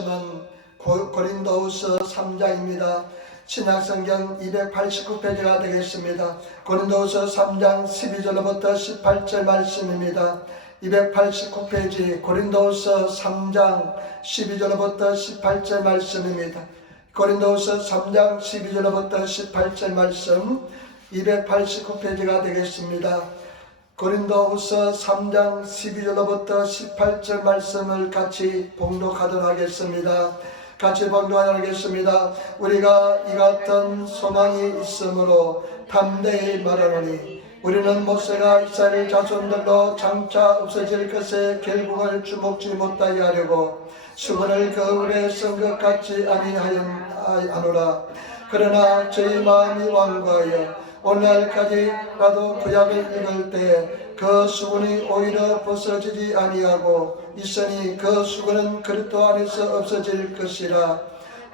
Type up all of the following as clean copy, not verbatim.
말씀은 고린도후서 3장입니다. 신약성경 289페이지가 되겠습니다. 고린도후서 3장 12절부터 18절 말씀입니다. 289페이지 고린도후서 3장 12절부터 18절 말씀입니다. 고린도후서 3장 12절부터 18절 말씀 289페이지가 되겠습니다. 고린도후서 3장 12절부터 18절 말씀을 같이 봉독하도록 하겠습니다. 같이 봉독하도록 하겠습니다. 우리가 이 같은 소망이 있으므로 담대히 말하노니 우리는 모세가 이스라엘 자손들로 장차 없어질 것에 결국을 주목지 못하게 하려고 수건을 거울에 쓴 것 같지 아니하노라. 그러나 저희 마음이 완고하여 오늘날까지라도 구약을 읽을 때 그 수건이 오히려 벗어지지 아니하고 있으니 그 수건은 그리스도 안에서 없어질 것이라.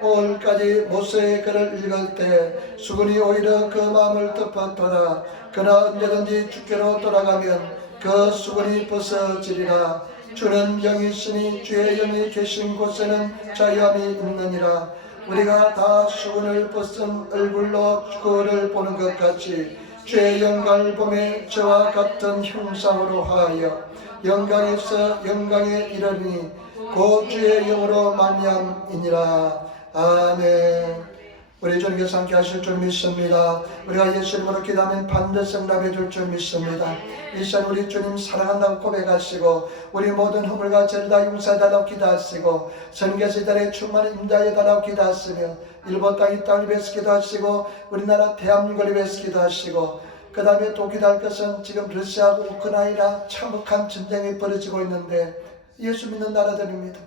오늘까지 모세의 글을 읽을 때 수건이 오히려 그 마음을 덮었더라. 그러나 언제든지 주께로 돌아가면 그 수건이 벗어지리라. 주는 영이 있으니 주의 영이 계신 곳에는 자유함이 있느니라. 우리가 다 수건을 벗은 얼굴로 그를 보는 것 같이 주의 영광을 보매 저와 같은 형상으로 하여 영광에서 영광에 이르니 곧 주의 영으로 말미암이니라. 아멘. 우리 주님께서 함께 하실 줄 믿습니다. 우리가 예수 이름으로 기도하면 반드시 응답해 줄 줄 믿습니다. 이 시간 우리 주님 사랑한다고 고백하시고 우리 모든 허물과 죄를 다 용서해달라고 기도하시고 선교사 이달에 충만히 임자해달라고 기도하시며 일본 땅 이 땅을 위해서 기도하시고 우리나라 대한민국을 위해서 기도하시고 그 다음에 또 기도할 것은 지금 러시아하고 우크라이나 참혹한 전쟁이 벌어지고 있는데 예수 믿는 나라들입니다.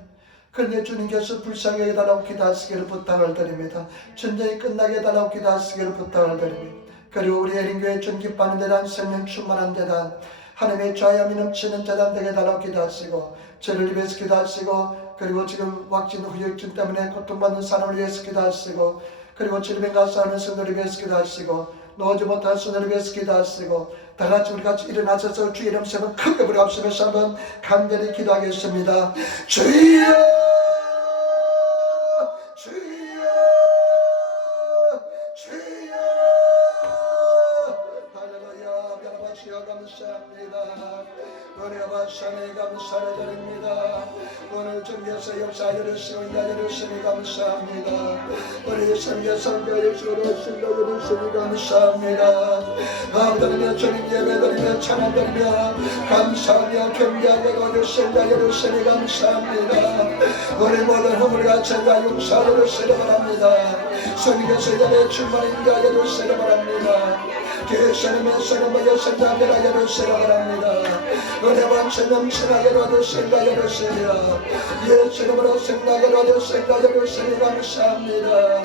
그런데 주님께서 불쌍히 해달라고 기도하시기를 부탁을 드립니다. 전쟁이 끝나게 해달라고 기도하시기를 부탁을 드립니다. 그리고 우리 에린교회 전기받는 재단, 생명 충만한 재단, 하나님의 좌염이 넘치는 재단 되게 해달라고 기도하시고 저를 위해서 기도하시고 그리고 지금 왁진 후유증 때문에 고통받는 사람을 위해서 기도하시고 그리고 질병과 싸우는 성도를 위해서 기도하시고 놓지 못한 성도를 위해서 기도하시고 다같이 우리 같이 일어나셔서 주의 이름 세번 크게 부르짖으면서 한번 간절히 기도하겠습니다. 주여 주여 주여 할렐루야. 여러분 감사합니다. 은혜와 박상에 감사를 드립니다. 오늘 주님께서 역사를 주시고 인자를 주시니 감사합니다. 우리 성교사 교육으로 신도를 주시니 감사합니다. 아버지는 주님 예배드리며 찬양드리며 감사하며 경배하며 도와주신 자를 주시니 감사합니다. 우리 모든 허물과 죄가 용서를 주시기 바랍니다. 성교사 이달에 충만히 인자를 주시기 바랍니다. 계시는 선언의 선자들에게 주시기 바랍니다. 은혜와 넘치나게 도와주신 자를 주시며 예수 이름으로 생나게 도와주신 자를 주시니 감사합니다.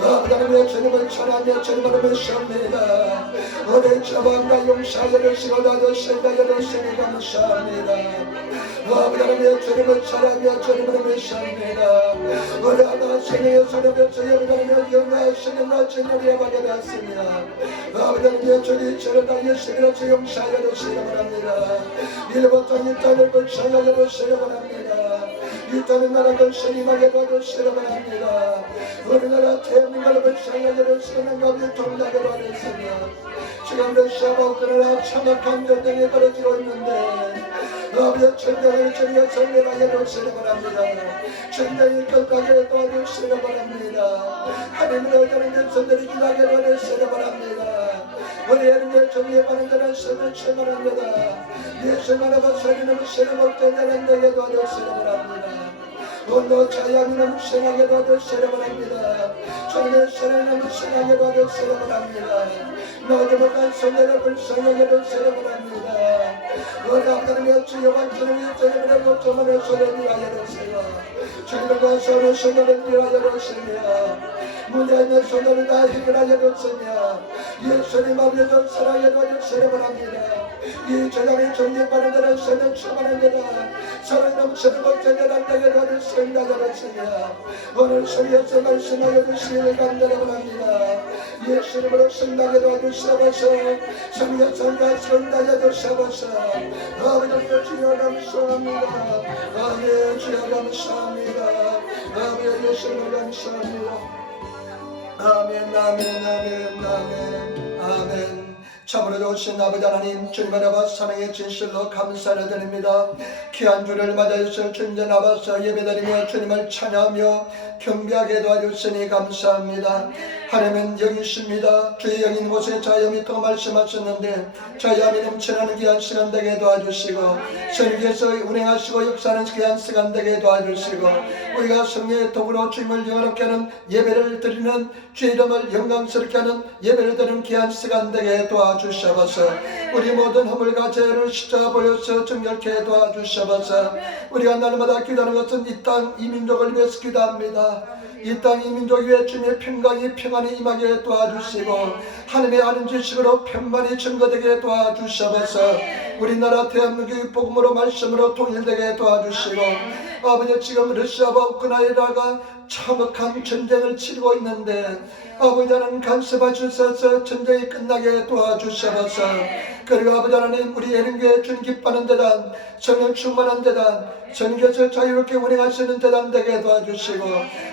아버지의 주님을 찬양하며 주님을 믿습니다. 우리 저방과 용사를 주시고 도와주신 자를 주시니 감사합니다. 아버지의 주님을 찬양하며 주님을 믿습니다. 우리 하나님의 주님의 주님을 영화하시는 낮은 우리의 받게 되었습니다. 아버지의 주님 저를 다 예수님으로 주 용사를 주시기 바랍니다. 일본 땅 이 땅을 불쌍하게 도시기 바랍니다. 이 땅의 나라를 신임하게 도시기 바랍니다. 우리나라 대한민국을 불쌍하게 도시는 가운데 동나게 도와주시며 지금 러시아와 우크라이나 참혹한 전쟁이 벌어지고 있는데 아버지 전쟁을 주님의 정리하게 도시기 바랍니다. 전쟁이 끝까지 도와주시기 바랍니다. 하나님의 어쩌는 전들이 기다게 도와주시기 바랍니다. 우리 하나님의 정리에 받는 자는神을 충만합니다. 예수만 하고 살리는 신을 먹던 자는 내게 도와주시기 바랍니다. 오늘 자양이 넘치나게 도와주시기 바랍니다. 주님의 신을 넘치나게 도와주시기 바랍니다. 너지 못한 손해를 불쌍하게 도와주시기 바랍니다. 우리 하나님의 주여만 주님의 주님을 고쳐만의 손을 위하여 주시며 주님과 손을 손을 위하여 주시며 문제의 손을 다 해결하여 주시며 예수님 아버지를 사랑해 도와주시기 바랍니다. 이 재단이 존재받는 자는 세는 충만합니다. 사랑 넘치는 목자들한 때에 도와주시기 바랍니다. 오늘 소리에서 말씀하여 주시기를 간절히 바랍니다. 예수님으로 승나게 도와주시옵소서. 성령성과 성나게 도시옵소서. 아버지의 주여 감사합니다. 아멘. 주여 감사합니다. 아멘. 예수님 감사합니다. 아멘. 아멘. 아멘. 아멘. 아멘. 참으로 좋으신 아버지 하나님, 주님 안에 사랑의 진실로 감사를 드립니다. 귀한 주를 맞아주셔 주님 앞에서 예배드리며 주님을 찬양하며 경배하게 도와주시니 감사합니다. 하나님은 영이십니다. 주의 영인 곳에 자염이 더 말씀하셨는데 자염이 넘쳐나는 귀한 시간 되게 도와주시고 성령께서 운행하시고 역사하는 귀한 시간 되게 도와주시고 우리가 성령의 도구로 주님을 영원하게 하는 예배를 드리는 주의 이름을 영광스럽게 하는 예배를 드리는 귀한 시간 되게 도와주셔서 우리 모든 허물과 죄를 십자가 버려서 정결케 도와주셔서 우리가 날마다 기도하는 것은 이 땅 이 민족을 위해서 기도합니다. 이 땅 이 민족 위에 주님의 평강이 평안이 임하게 도와주시고 하나님의 아는 지식으로 편만이 증거되게 도와주셔서 우리나라 대한민국의 복음으로 말씀으로 통일되게 도와주시고 아버지 지금 러시아와 우크라이나가 참혹한 전쟁을 치르고 있는데 아버지 하나님 간섭하셔서 전쟁이 끝나게 도와주셔서 그리고 아버지 하나님 우리 예능교회 주님 기뻐하는 재단 성령 충만한 재단 성령께서 자유롭게 운행하시는 재단 되게 도와주시고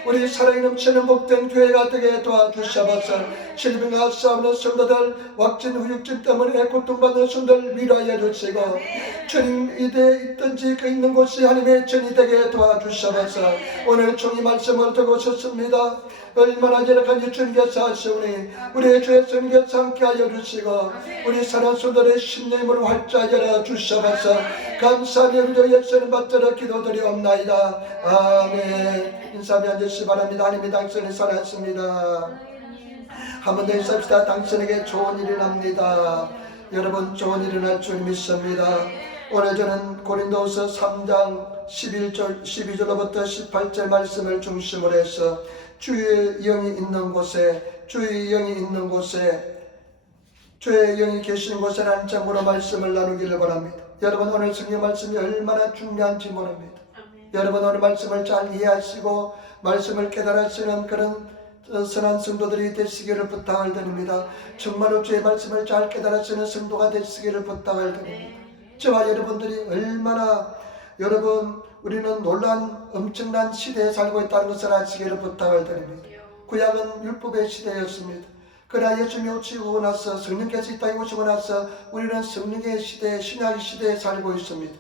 우리 사랑이 넘치는 복된 교회가 되게 도와주셔서 질병과 싸우는 성도들 확진 후유증 때문에 고통받는 성도들 위로하여 주시고 주님 이대에 있든지 그 있는 곳이 하나님의 전이 되게 도와주셔서 오늘 종이 말씀을 듣고 오셨습니다. 얼마나 열악한지 주님께서 하시오니 우리의 주의 성령께서 함께하여 주시고 우리 사랑 성도들의 심령을 활짝 열어주셔서 감사하며 예수님 받들어 기도드리옵나이다. 아멘. 인사하며 앉으시기 바랍니다. 하나님이 당신을 사랑하십니다. 한 번 더 인사합시다. 당신에게 좋은 일이 납니다. 여러분 좋은 일이 날 줄 믿습니다. 오늘 저는 고린도후서 3장 12절로부터 18절 말씀을 중심으로 해서 주의 영이 있는 곳에 주의 영이 계신 곳에라는 제목으로 말씀을 나누기를 바랍니다. 여러분 오늘 성경 말씀이 얼마나 중요한지 모릅니다. 여러분 오늘 말씀을 잘 이해하시고 말씀을 깨달으시는 그런 선한 성도들이 되시기를 부탁을 드립니다. 정말로 주의 말씀을 잘 깨달으시는 성도가 되시기를 부탁을 드립니다. 저와 여러분들이 얼마나 우리는 놀란 엄청난 시대에 살고 있다는 것을 아시기를 부탁을 드립니다. 구약은 율법의 시대였습니다. 그러나 예수님이 오시고 나서 성령께서 이 땅에 오시고 나서 우리는 성령의 시대, 신약의 시대에 살고 있습니다.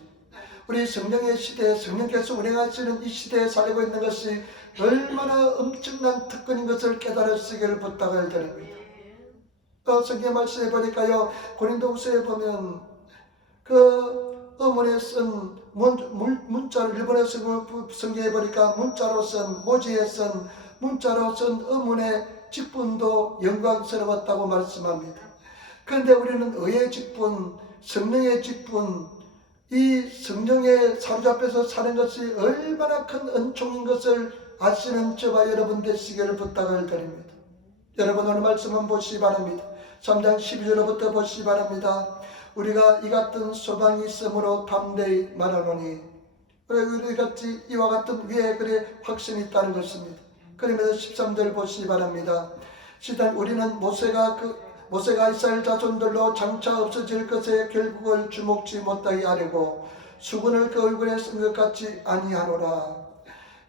우리 성령의 시대, 성령께서 운행하시는 이 시대에 살고 있는 것이 얼마나 엄청난 특권인 것을 깨달으시기를 부탁을 드립니다. 성경 말씀에 보니까요, 고린도후서에 보면 그 어문에 쓴 문자로 일본에서 성경에 보니까 문자로 쓴 모지에 쓴 문자로 쓴 어문의 직분도 영광스러웠다고 말씀합니다. 그런데 우리는 의의 직분, 성령의 직분, 이 성령에 사로잡혀서 사는 것이 얼마나 큰 은총인 것을 아시는 저와 여러분 되시기를 부탁을 드립니다. 여러분 오늘 말씀은 보시기 바랍니다. 3장 12절부터 보시기 바랍니다. 우리가 이 같은 소망이 있으므로 담대히 말하노니 우리같이 이와 같은 위에 그래 확신이 있다는 것입니다. 그러면서 13절 보시기 바랍니다. 일단 우리는 모세가 이스라엘 자손들로 장차 없어질 것에 결국을 주목지 못하게 하려고 수건을 그 얼굴에 쓴 것 같이 아니하노라.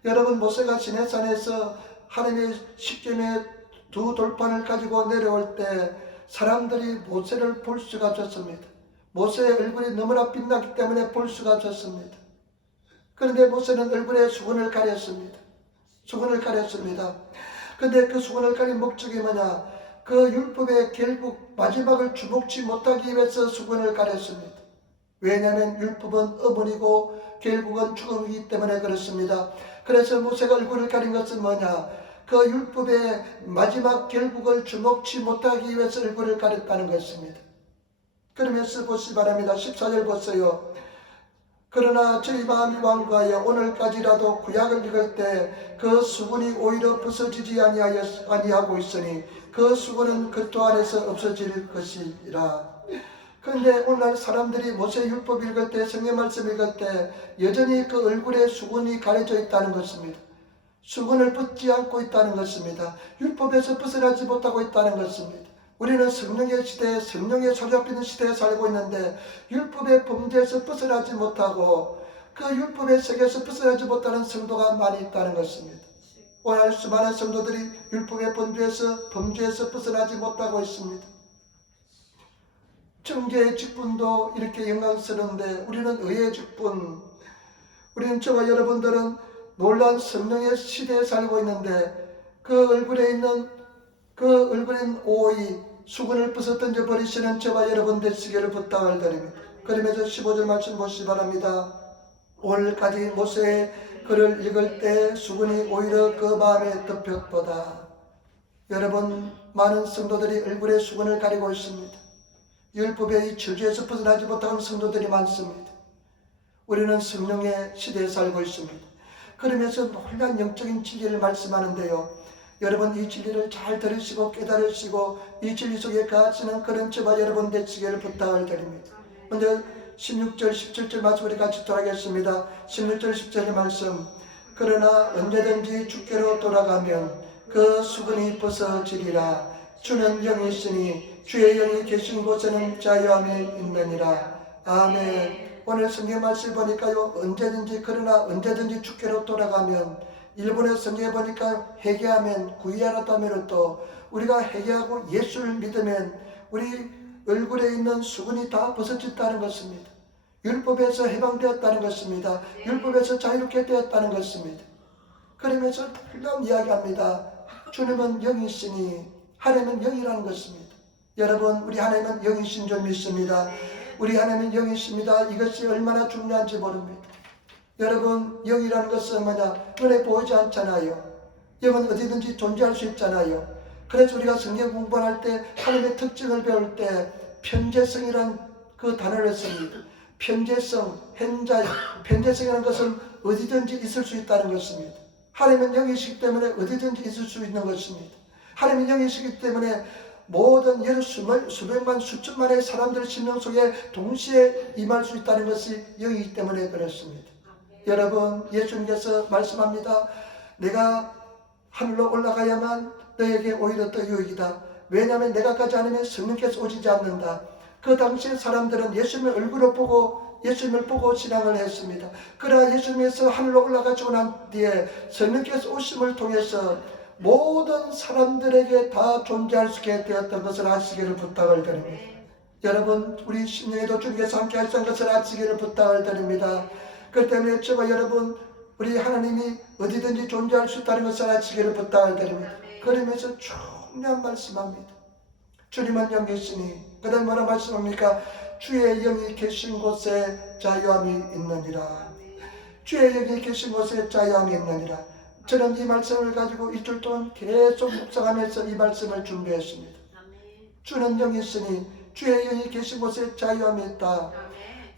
여러분 모세가 시내산에서 하나님의 십계명의 두 돌판을 가지고 내려올 때 사람들이 모세를 볼 수가 없었습니다. 모세의 얼굴이 너무나 빛나기 때문에 볼 수가 없었습니다. 그런데 모세는 얼굴에 수건을 가렸습니다. 그런데 그 수건을 가린 목적이 뭐냐? 그 율법의 결국 마지막을 주목치 못하기 위해서 수건을 가렸습니다. 왜냐하면 율법은 어머니고 결국은 죽음이기 때문에 그렇습니다. 그래서 모세가 얼굴을 가린 것은 뭐냐? 그 율법의 마지막 결국을 주목치 못하기 위해서 얼굴을 가렸다는 것입니다. 그러면서 보시기 바랍니다. 14절 보세요. 그러나 저희 마음이 완고하여 오늘까지라도 구약을 읽을 때 그 수건이 오히려 벗어지지 아니하고 있으니 그 수건은 그리스도 안에서 없어질 것이라. 그런데 오늘날 사람들이 모세 율법 읽을 때, 성경 말씀 읽을 때 여전히 그 얼굴에 수건이 가려져 있다는 것입니다. 수건을 벗지 않고 있다는 것입니다. 율법에서 벗어나지 못하고 있다는 것입니다. 우리는 성령의 시대에, 성령의 사로잡히는 시대에 살고 있는데 율법의 범죄에서 벗어나지 못하고 그 율법의 세계에서 벗어나지 못하는 성도가 많이 있다는 것입니다. 오늘 수많은 성도들이 율법의 범죄에서 벗어나지 못하고 있습니다. 정죄의 직분도 이렇게 영광스러운데 우리는 의의 직분, 우리는 저와 여러분들은 놀라운 성령의 시대에 살고 있는데 그 얼굴에 있는 오이, 수건을 벗어 던져버리시는 저와 여러분 되시기를 부탁을 드립니다. 그러면서 15절 말씀 보시기 바랍니다. 오늘까지 모세의 글을 읽을 때 수건이 오히려 그 마음에 덮였도다. 여러분, 많은 성도들이 얼굴에 수건을 가리고 있습니다. 율법의 이 저주에서 벗어나지 못하는 성도들이 많습니다. 우리는 성령의 시대에 살고 있습니다. 그러면서 놀라운 영적인 진리를 말씀하는데요. 여러분, 이 진리를 잘 들으시고 깨달으시고 이 진리 속에 가시는 그런 저와 여러분 되시기를 부탁을 드립니다. 먼저 16절 17절 말씀 우리 같이 돌아가겠습니다. 16절 17절 말씀. 그러나 언제든지 주께로 돌아가면 그 수건이 벗어지리라. 주는 영이시니 주의 영이 계신 곳에는 자유함이 있느니라. 아멘. 오늘 성경 말씀 보니까요, 그러나 언제든지 주께로 돌아가면, 일본의 성경에 보니까 회개하면, 구이하라다면 또 우리가 회개하고 예수를 믿으면 우리 얼굴에 있는 수건이 다 벗어졌다는 것입니다. 율법에서 해방되었다는 것입니다. 율법에서 자유롭게 되었다는 것입니다. 그러면서 놀라운 이야기합니다. 주님은 영이시니 하나님은 영이라는 것입니다. 여러분, 우리 하나님은 영이신 줄 믿습니다. 우리 하나님은 영이십니다. 이것이 얼마나 중요한지 모릅니다. 여러분, 영이라는 것은 뭐냐? 눈에 보이지 않잖아요. 영은 어디든지 존재할 수 있잖아요. 그래서 우리가 성경 공부할 때 하나님의 특징을 배울 때 편재성이라는 그 단어를 씁니다. 편재성, 현재, 편재성이라는 것은 어디든지 있을 수 있다는 것입니다. 하나님은 영이시기 때문에 어디든지 있을 수 있는 것입니다. 하나님은 영이시기 때문에 모든 여러 수백만 수천만의 사람들 심령 속에 동시에 임할 수 있다는 것이 영이기 때문에 그렇습니다. 여러분, 예수님께서 말씀합니다. 내가 하늘로 올라가야만 너에게 오히려 더 유익이다. 왜냐하면 내가 가지 않으면 성령께서 오시지 않는다. 그 당시에 사람들은 예수님의 얼굴을 보고 예수님을 보고 신앙을 했습니다. 그러나 예수님께서 하늘로 올라가시고 난 뒤에 성령께서 오심을 통해서 모든 사람들에게 다 존재할 수 있게 되었던 것을 아시기를 부탁을 드립니다. 여러분, 우리 신령에도 주님께서 함께 하시는 것을 아시기를 부탁을 드립니다. 그렇기 때문에 저와 여러분, 우리 하나님이 어디든지 존재할 수 있다는 것을 아시기를 부탁을 드립니다. 그러면서 중요한 말씀합니다. 주님은 영이시니, 그 다음 뭐라 말씀합니까? 주의 영이 계신 곳에 자유함이 있느니라. 주의 영이 계신 곳에 자유함이 있느니라. 저는 이 말씀을 가지고 일주일 동안 계속 묵상하면서 이 말씀을 준비했습니다. 주는 영이시니 주의 영이 계신 곳에 자유함이 있다.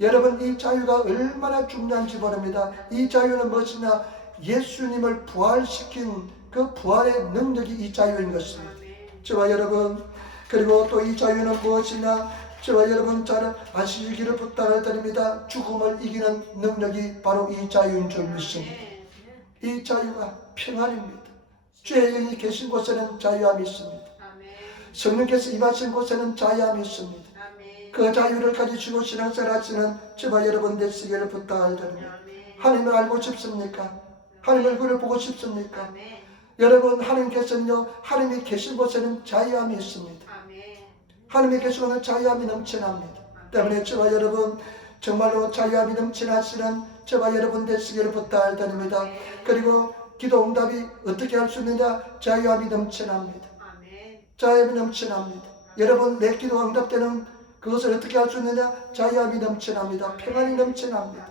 여러분, 이 자유가 얼마나 중요한지 모릅니다. 이 자유는 무엇이냐? 예수님을 부활시킨 그 부활의 능력이 이 자유인 것입니다. 저와 여러분, 그리고 또 이 자유는 무엇이냐? 저와 여러분 잘 아시기를 부탁을 드립니다. 죽음을 이기는 능력이 바로 이 자유인 줄 믿습니다. 이 자유가 평안입니다. 주의 영이 계신 곳에는 자유함이 있습니다. 성령께서 임하신 곳에는 자유함이 있습니다. 그 자유를 가지시고 신앙생활 하시는 저와 여러분 되시기를 부탁을 드립니다. 하나님을 알고 싶습니까? 하나님 얼굴을 보고 싶습니까? 여러분, 하나님께서는요, 하나님이 계신 곳에는 자유함이 있습니다. 하나님이 계신 곳에는 자유함이 넘쳐납니다. 때문에 저와 여러분 정말로 자유함이 넘쳐나시는 저와 여러분 되시기를 부탁을 드립니다. 그리고 기도 응답이 어떻게 할 수 있느냐? 자유함이 넘쳐납니다. 자유함이 넘쳐납니다. 여러분, 내 기도 응답되는 그것을 어떻게 할 수 있느냐? 자유함이 넘쳐납니다. 평안이 넘쳐납니다.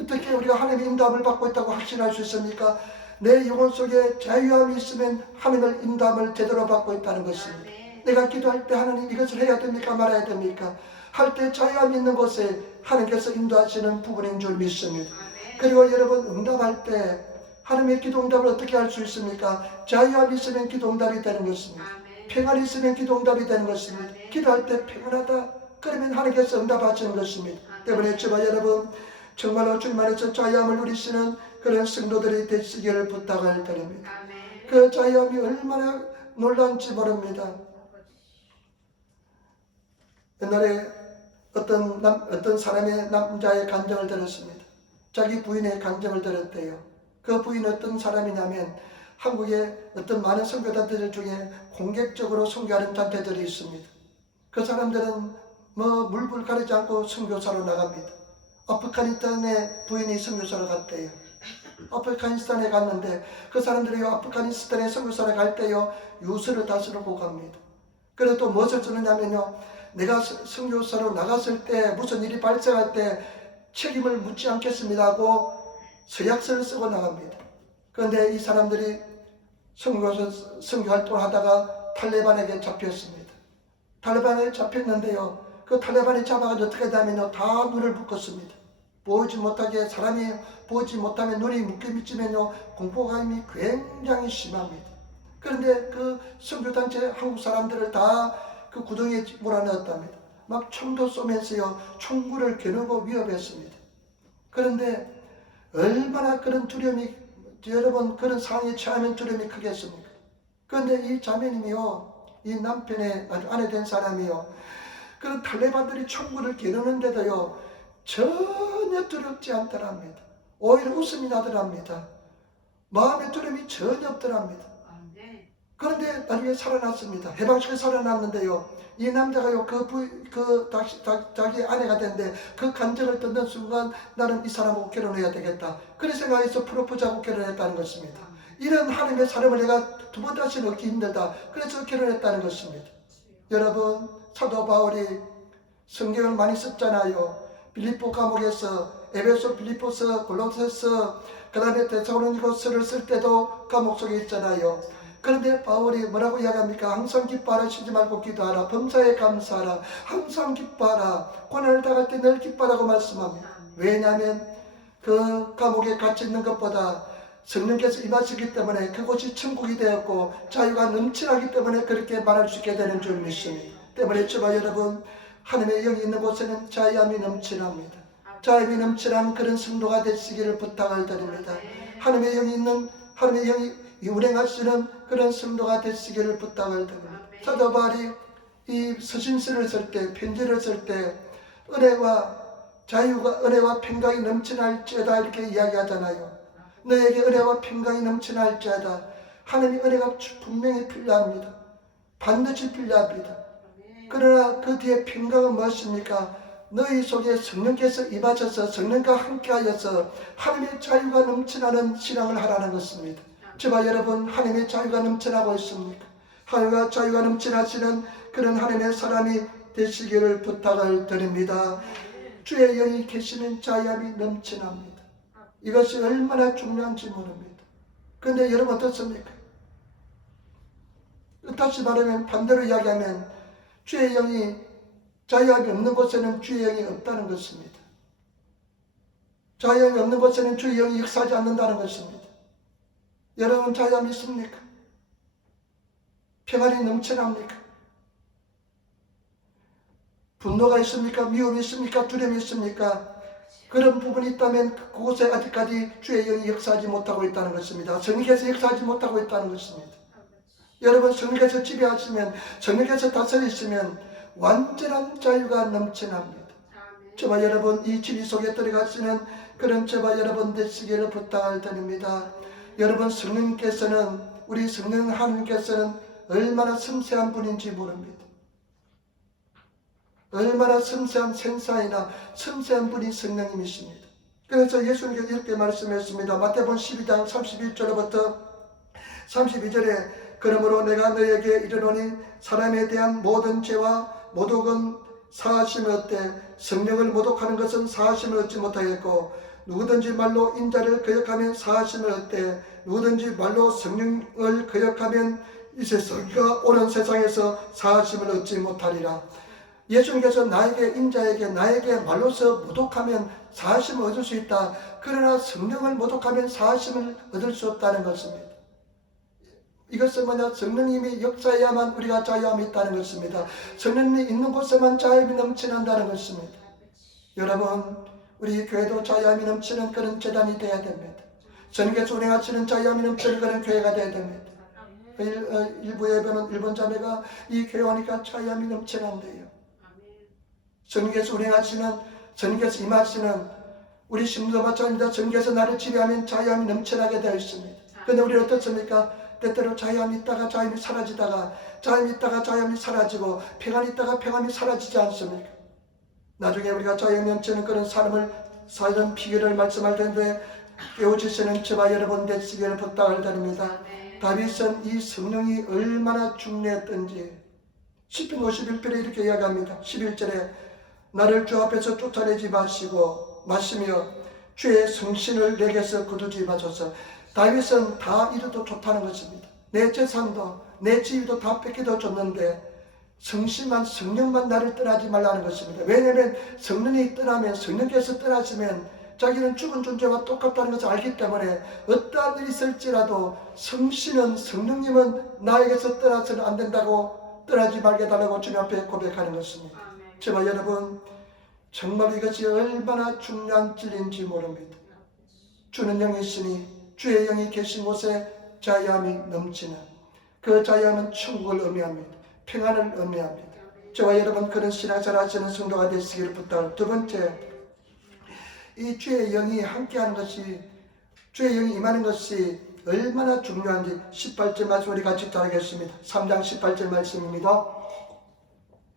어떻게 우리가 하나님의 응답을 받고 있다고 확신할 수 있습니까? 내 영혼 속에 자유함이 있으면 하나님의 응답을 제대로 받고 있다는 것입니다. 내가 기도할 때 하나님 이것을 해야 됩니까? 말아야 됩니까? 할 때 자유함이 있는 곳에 하나님께서 인도하시는 부분인 줄 믿습니다. 그리고 여러분, 응답할 때 하나님의 기도 응답을 어떻게 할 수 있습니까? 자유함이 있으면 기도 응답이 되는 것입니다. 평안이 있으면 기도 응답이 되는 것입니다. 기도할 때 평안하다, 그러면 하나님께서 응답하시는 것입니다. 때문에 저와 여러분 정말로 주님 안에서 자유함을 누리시는 그런 성도들이 되시기를 부탁을 드립니다. 그 자유함이 얼마나 놀라운지 모릅니다. 옛날에 어떤 사람의 남자의 간증을 들었습니다. 자기 부인의 간증을 들었대요. 그 부인 어떤 사람이냐면 한국에 어떤 많은 선교단체들 중에 공격적으로 선교하는 단체들이 있습니다. 그 사람들은 물불 가리지 않고 선교사로 나갑니다. 아프가니스탄에 부인이 선교사로 갔대요. 아프가니스탄에 갔는데 그 사람들이 아프가니스탄에 선교사로 갈 때요 유서를 다스리고 갑니다. 그래도 무엇을 쓰느냐면요, 내가 선교사로 나갔을 때 무슨 일이 발생할 때 책임을 묻지 않겠습니다 하고 서약서를 쓰고 나갑니다. 그런데 이 사람들이 선교 활동을 하다가 탈레반에게 잡혔습니다. 탈레반에 잡혔는데요, 그 탈레반이 잡아가지고 어떻게 하냐면요, 다 눈을 묶었습니다. 보이지 못하게, 사람이 보지 못하면 눈이 묶이면요 공포감이 굉장히 심합니다. 그런데 그 선교단체 한국 사람들을 다 그 구덩이에 몰아넣었답니다. 막 총도 쏘면서요 총구를 겨누고 위협했습니다. 그런데 얼마나 그런 두려움이, 여러분 그런 상황에 처하면 두려움이 크겠습니까? 그런데 이 자매님이요, 이 남편의 아내 된 사람이요, 그런 탈레반들이 총구를 겨누는데도요 전혀 두렵지 않더랍니다. 오히려 웃음이 나더랍니다. 마음의 두려움이 전혀 없더랍니다. 그런데 나중에 살아났습니다. 해방시켜 살아났는데요, 이 남자가요 자기 아내가 됐는데 그 간증을 듣는 순간 나는 이 사람하고 결혼해야 되겠다, 그런 생각에서 프로포즈하고 결혼했다는 것입니다. 이런 하나님의 사람을 내가 두 번 다시는 얻기 힘들다, 그래서 결혼했다는 것입니다. 여러분, 사도 바울이 성경을 많이 썼잖아요. 빌립보 감옥에서, 에베소, 빌립보서, 골로새서, 그 다음에 데살로니가서를 쓸 때도 감옥 속에 있잖아요. 그런데 바울이 뭐라고 이야기합니까? 항상 기뻐하라, 쉬지 말고 기도하라, 범사에 감사하라, 항상 기뻐하라, 고난을 당할 때 늘 기뻐하라고 말씀합니다. 왜냐하면 그 감옥에 갇혀 있는 것보다 성령께서 임하시기 때문에 그곳이 천국이 되었고 자유가 넘쳐나기 때문에 그렇게 말할 수 있게 되는 줄 믿습니다. 때문에 저와 여러분, 하나님의 영이 있는 곳에는 자유함이 넘쳐납니다. 자유함이 넘쳐나는 그런 성도가 되시기를 부탁을 드립니다. 하나님의 영이 있는, 하나님의 영이 운행하시는 그런 성도가 되시기를 부탁을 드립니다. 사도 바울이 이 서신서를 쓸 때, 편지를 쓸 때 은혜와 자유가, 은혜와 평강이 넘쳐날지어다 이렇게 이야기하잖아요. 너에게 은혜와 평강이 넘쳐날지어다. 하나님의 은혜가 분명히 필요합니다. 반드시 필요합니다. 그러나 그 뒤에 평강은 무엇입니까? 너희 속에 성령께서 임하셔서 성령과 함께하여서 하나님의 자유가 넘쳐나는 신앙을 하라는 것입니다. 저와 여러분, 하나님의 자유가 넘쳐나고 있습니까? 하나님의 자유가 넘쳐나시는 그런 하나님의 사람이 되시기를 부탁을 드립니다. 주의 영이 계시는 자유함이 넘쳐납니다. 이것이 얼마나 중요한지 모릅니다. 그런데 여러분 어떻습니까? 다시 말하면, 반대로 이야기하면 주의 영이, 자유함이 없는 곳에는 주의 영이 없다는 것입니다. 자유함이 없는 곳에는 주의 영이 역사하지 않는다는 것입니다. 여러분, 자유함이 있습니까? 평안이 넘쳐납니까? 분노가 있습니까? 미움이 있습니까? 두려움이 있습니까? 그런 부분이 있다면 그곳에 아직까지 주의 영이 역사하지 못하고 있다는 것입니다. 성령께서 역사하지 못하고 있다는 것입니다. 여러분, 성령께서 지배하시면, 성령께서 다스리시면 완전한 자유가 넘쳐납니다. 저와 여러분, 이 진리 속에 들어가시는 그런 저와 여러분 되시기를 부탁을 드립니다. 여러분, 성령께서는, 우리 성령 하나님께서는 얼마나 섬세한 분인지 모릅니다. 얼마나 섬세한 센사이나 섬세한 분이 성령님이십니다. 그래서 예수님께서 이렇게 말씀했습니다. 마태복음 12장 31절부터 32절에 그러므로 내가 너에게 이르노니 사람에 대한 모든 죄와 모독은 사하심을 얻되 성령을 모독하는 것은 사하심을 얻지 못하겠고 누구든지 말로 인자를 거역하면 사하심을 얻되 누구든지 말로 성령을 거역하면 이 세상과 오는 세상에서 사하심을 얻지 못하리라. 예수님께서 나에게, 인자에게, 나에게 말로서 모독하면 사하심을 얻을 수 있다. 그러나 성령을 모독하면 사하심을 얻을 수 없다는 것입니다. 이것은 뭐냐? 성령님이 역사해야만 우리가 자유함이 있다는 것입니다. 성령님이 있는 곳에만 자유함이 넘쳐난다는 것입니다. 여러분, 우리 교회도 자유함이 넘치는 그런 재단이 되어야 됩니다. 성령께서 운행하시는 자유함이 넘치는 그런 교회가 되어야 됩니다. 일부 예배는 일본 자매가 이 교회 오니까 자유함이 넘쳐난대요. 성령께서 운행하시는, 성령께서 임하시는 우리 신부도 마찬가지입니다. 성경에서 나를 지배하면 자유함이 넘쳐나게 되어 있습니다. 그런데 우리 어떻습니까? 때때로 자유함이 있다가 자유함이 사라지다가, 자유함이 있다가 자유함이 사라지고, 평안이 있다가 평안이 사라지지 않습니까? 나중에 우리가 자유함이 넘치는 그런 삶을 사는 비결을 말씀할 텐데, 깨우치시는 저와 여러분 되시기를 부탁을 드립니다. 다윗은 이 성령이 얼마나 중요했던지 시편 51편에 이렇게 이야기합니다. 11절에 나를 주 앞에서 쫓아내지 마시며 주의 성신을 내게서 거두지 마소서. 다윗은 다 이뤄도 좋다는 것입니다. 내 재산도 내 지위도 다 뺏기도 줬는데 성령만 나를 떠나지 말라는 것입니다. 왜냐하면 성령이 떠나면, 성령께서 떠나시면 자기는 죽은 존재와 똑같다는 것을 알기 때문에 어떠한 일이 있을지라도 성령님은 나에게서 떠나서는 안 된다고, 떠나지 말게 달라고 주님 앞에 고백하는 것입니다. 저와 여러분, 정말 이것이 얼마나 중요한 진리인지 모릅니다. 주는 영이시니 주의 영이 계신 곳에 자유함이 넘치는, 그 자유함은 천국을 의미합니다. 평안을 의미합니다. 저와 여러분 그런 신앙생활 하시는 성도가 되시기를 부탁합니다. 두 번째, 이 주의 영이 함께하는 것이, 주의 영이 임하는 것이 얼마나 중요한지 18절 말씀 우리 같이 따르겠습니다. 3장 18절 말씀입니다.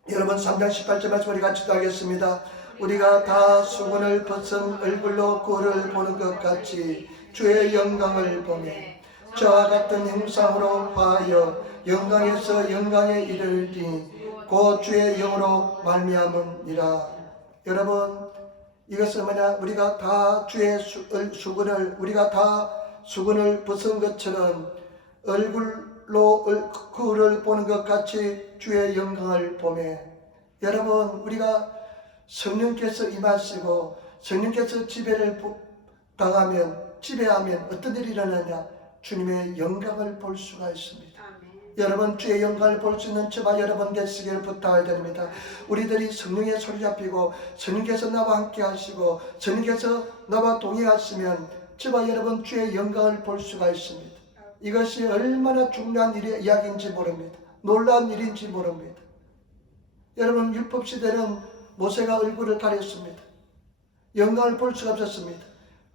여러분 3장 18절 말씀 우리 같이 따르겠습니다. 우리가 다 수건을 벗은 얼굴로 그를 보는 것 같이 주의 영광을 보며 저와 같은 형상으로 화하여 영광에서 영광에 이르리니 곧 주의 영으로 말미암으니라. 여러분, 이것은 뭐냐? 우리가 다 주의 우리가 다 수건을 벗은 것처럼 얼굴로 그를 보는 것 같이 주의 영광을 보며, 여러분, 우리가 성령께서 임하시고 성령께서 지배하면 어떤 일이 일어나냐? 주님의 영광을 볼 수가 있습니다. 여러분, 주의 영광을 볼 수 있는 저와 여러분 되시기를 부탁을 드립니다. 우리들이 성령의 소리 잡히고 성령께서 나와 함께 하시고 성령께서 나와 동행하시면 저와 여러분 주의 영광을 볼 수가 있습니다. 이것이 얼마나 중요한 이야기인지 모릅니다. 놀라운 일인지 모릅니다. 여러분, 율법시대는 모세가 얼굴을 가렸습니다. 영광을 볼 수가 없었습니다.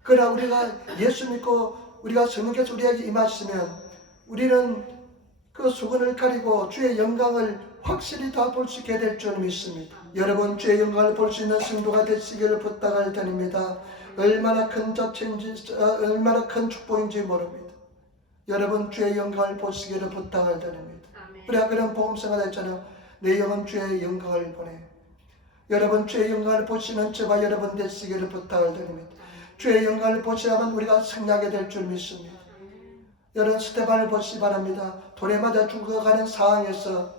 그러나 우리가 예수 믿고 우리가 성령께서 우리에게 임하시면 우리는 그 수건을 가리고 주의 영광을 확실히 다 볼 수 있게 될 줄 믿습니다. 여러분, 주의 영광을 볼 수 있는 성도가 되시기를 부탁을 드립니다. 얼마나 큰 자체인지, 얼마나 큰 축복인지 모릅니다. 여러분, 주의 영광을 보시기를 부탁을 드립니다. 우리가 그런 복음성을 했잖아요. 내 영은 주의 영광을 보내. 여러분, 주의 영광을 보시는 저와 여러분 되시기를 부탁을 드립니다. 주의 영광을 보시라면 우리가 승리하게 될 줄 믿습니다. 여러분, 스테반을 보시기 바랍니다. 돌에 맞아 죽어가는 상황에서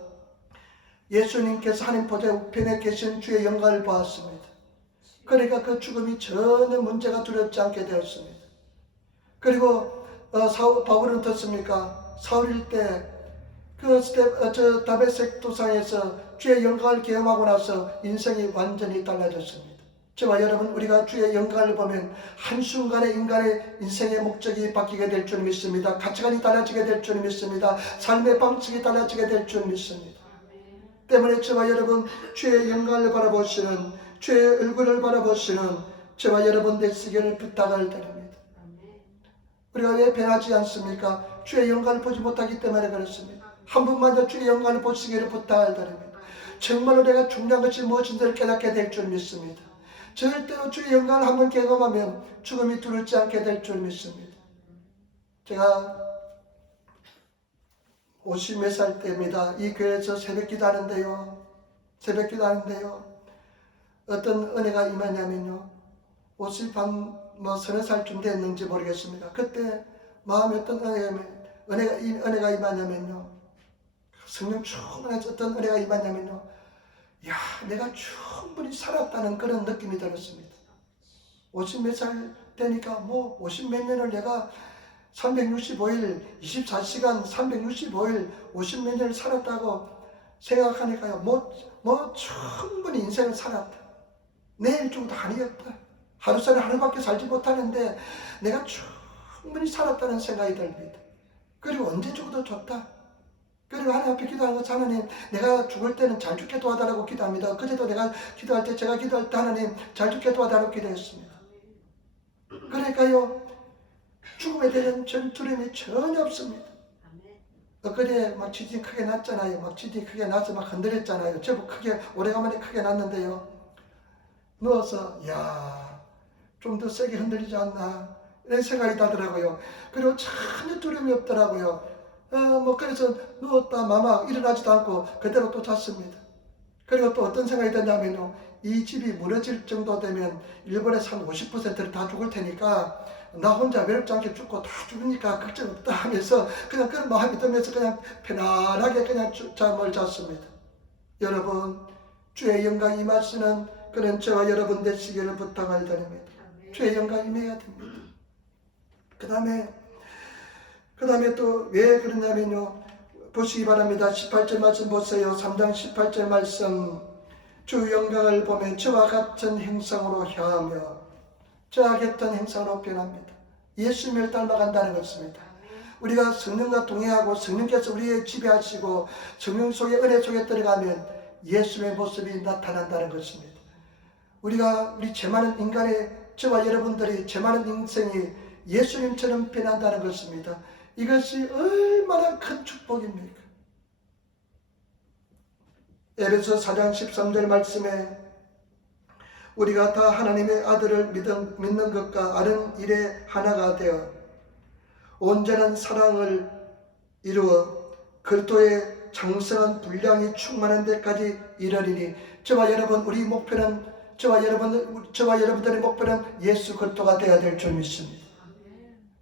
예수님께서 하나님 보좌 우편에 계신 주의 영광을 보았습니다. 그러니까 그 죽음이 전혀 문제가 두렵지 않게 되었습니다. 그리고 바울은 어떻습니까? 사울일 때 그 다메섹 도상에서 주의 영광을 경험하고 나서 인생이 완전히 달라졌습니다. 저와 여러분, 우리가 주의 영광을 보면 한순간에 인간의 인생의 목적이 바뀌게 될 줄 믿습니다. 가치관이 달라지게 될 줄 믿습니다. 삶의 방식이 달라지게 될 줄 믿습니다. 때문에 저와 여러분, 주의 영광을 바라보시는, 주의 얼굴을 바라보시는 저와 여러분 되시기를 부탁을 드립니다. 우리가 왜 변하지 않습니까? 주의 영광을 보지 못하기 때문에 그렇습니다. 한 번만 더 주의 영광을 보시기를 부탁을 드립니다. 정말로 내가 중요한 것이 무엇인지를 깨닫게 될 줄 믿습니다. 절대로 주의 영광을 한번 경험하면 죽음이 두렵지 않게 될 줄 믿습니다. 제가 50몇 살 때입니다. 이 교회에서 새벽기도 하는데요. 어떤 은혜가 임하냐면요. 서너 살쯤 됐는지 모르겠습니다. 그때 마음에 어떤 은혜가 임하냐면요. 성령 충만해서 어떤 은혜가 임하냐면요. 야, 내가 충분히 살았다는 그런 느낌이 들었습니다. 50몇 살 되니까 50몇 년을 내가 365일, 24시간 365일 50몇 년을 살았다고 생각하니까요. 충분히 인생을 살았다. 내일 죽어도 아니었다. 하루살이 하루밖에 살지 못하는데 내가 충분히 살았다는 생각이 듭니다. 그리고 언제 죽어도 좋다. 그리고 하나님 앞에 기도하는 것은 하나님, 내가 죽을 때는 잘 죽게 도와달라고 기도합니다. 그제도 내가 기도할 때, 제가 기도할 때 하나님 잘 죽게 도와달라고 기도했습니다. 그러니까요, 죽음에 대한 두려움이 전혀 없습니다. 엊그제 막 지진이 크게 났잖아요. 막 지진이 크게 나서 막 흔들렸잖아요. 제법 크게, 오래간만에 크게 났는데요. 누워서, 좀 더 세게 흔들리지 않나, 이런 생각이 나더라고요. 그리고 전혀 두려움이 없더라고요. 그래서 누웠다 마마 일어나지도 않고 그대로 또 잤습니다. 그리고 또 어떤 생각이 드냐면요, 이 집이 무너질 정도 되면 일본에서 한 50%를 다 죽을 테니까 나 혼자 외롭지 않게 죽고 다 죽으니까 걱정 없다 하면서 그냥 그런 마음이 들면서 그냥 편안하게 그냥 잠을 잤습니다. 여러분, 주의 영광 임하시는 그런 저와 여러분 되시기를 부탁을 드립니다. 주의 영광 임해야 됩니다. 그 다음에 또 왜 그러냐면요, 보시기 바랍니다. 18절 말씀 보세요. 3장 18절 말씀. 주 영광을 보면 저와 같은 행성으로 향하며 저와 같은 행성으로 변합니다. 예수님을 닮아간다는 것입니다. 우리가 성령과 동행하고 성령께서 우리의 지배하시고 성령 속의 은혜 속에 들어가면 예수님의 모습이 나타난다는 것입니다. 우리 죄 많은 인간의, 저와 여러분들이 죄 많은 인생이 예수님처럼 변한다는 것입니다. 이것이 얼마나 큰 축복입니까? 에베소 4장 13절 말씀에 우리가 다 하나님의 아들을 믿는 것과 아는 일에 하나가 되어 온전한 사랑을 이루어 그리스도의 장성한 분량이 충만한 데까지 이르리니, 저와 여러분들의 목표는 예수 그리스도가 되어야 될 줄 믿습니다.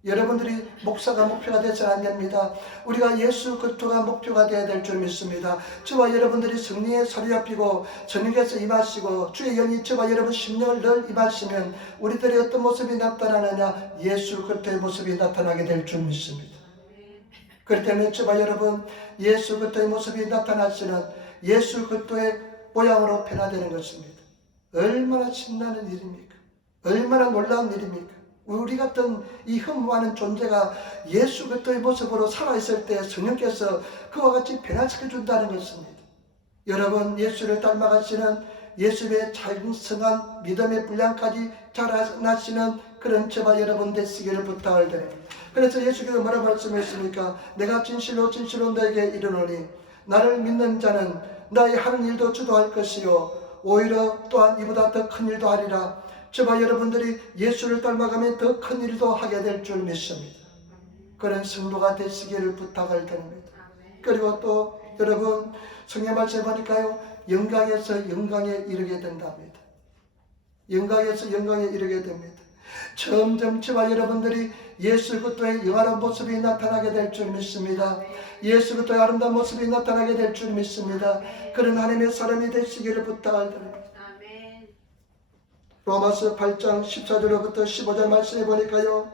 여러분들이 목사가 목표가 되어서는 안 됩니다. 우리가 예수 그리스도가 목표가 되어야 될 줄 믿습니다. 저와 여러분들이 성령의 사로잡히고 성령께서 임하시고 주의 영이 저와 여러분 심령을 늘 임하시면 우리들의 어떤 모습이 나타나느냐, 예수 그리스도의 모습이 나타나게 될 줄 믿습니다. 그렇기 때문에 저와 여러분, 예수 그리스도의 모습이 나타나시는 예수 그리스도의 모양으로 변화되는 것입니다. 얼마나 신나는 일입니까? 얼마나 놀라운 일입니까? 우리 같은 이 흠모하는 존재가 예수 그리스도의 모습으로 살아있을 때 성령께서 그와 같이 변화시켜준다는 것입니다. 여러분, 예수를 닮아가시는 예수의 장성한 믿음의 분량까지 자라나시는 그런 저와 여러분 되시기를 부탁을 드립니다. 그래서 예수께서 뭐라고 말씀했습니까? 내가 진실로 진실로 너에게 이르노니 나를 믿는 자는 나의 하는 일도 주도할 것이요 오히려 또한 이보다 더 큰 일도 하리라. 저와 여러분들이 예수를 닮아가면 더 큰 일도 하게 될 줄 믿습니다. 그런 성도가 되시기를 부탁을 드립니다. 그리고 또 여러분, 성경 말씀에 보니까요, 영광에서 영광에 이르게 된답니다. 영광에서 영광에 이르게 됩니다. 점점 저와 여러분들이 예수 그리스도의 영화로운 모습이 나타나게 될 줄 믿습니다. 예수 그리스도의 아름다운 모습이 나타나게 될 줄 믿습니다. 그런 하나님의 사람이 되시기를 부탁을 드립니다. 로마서 8장 14절로부터 15절 말씀해 보니까요,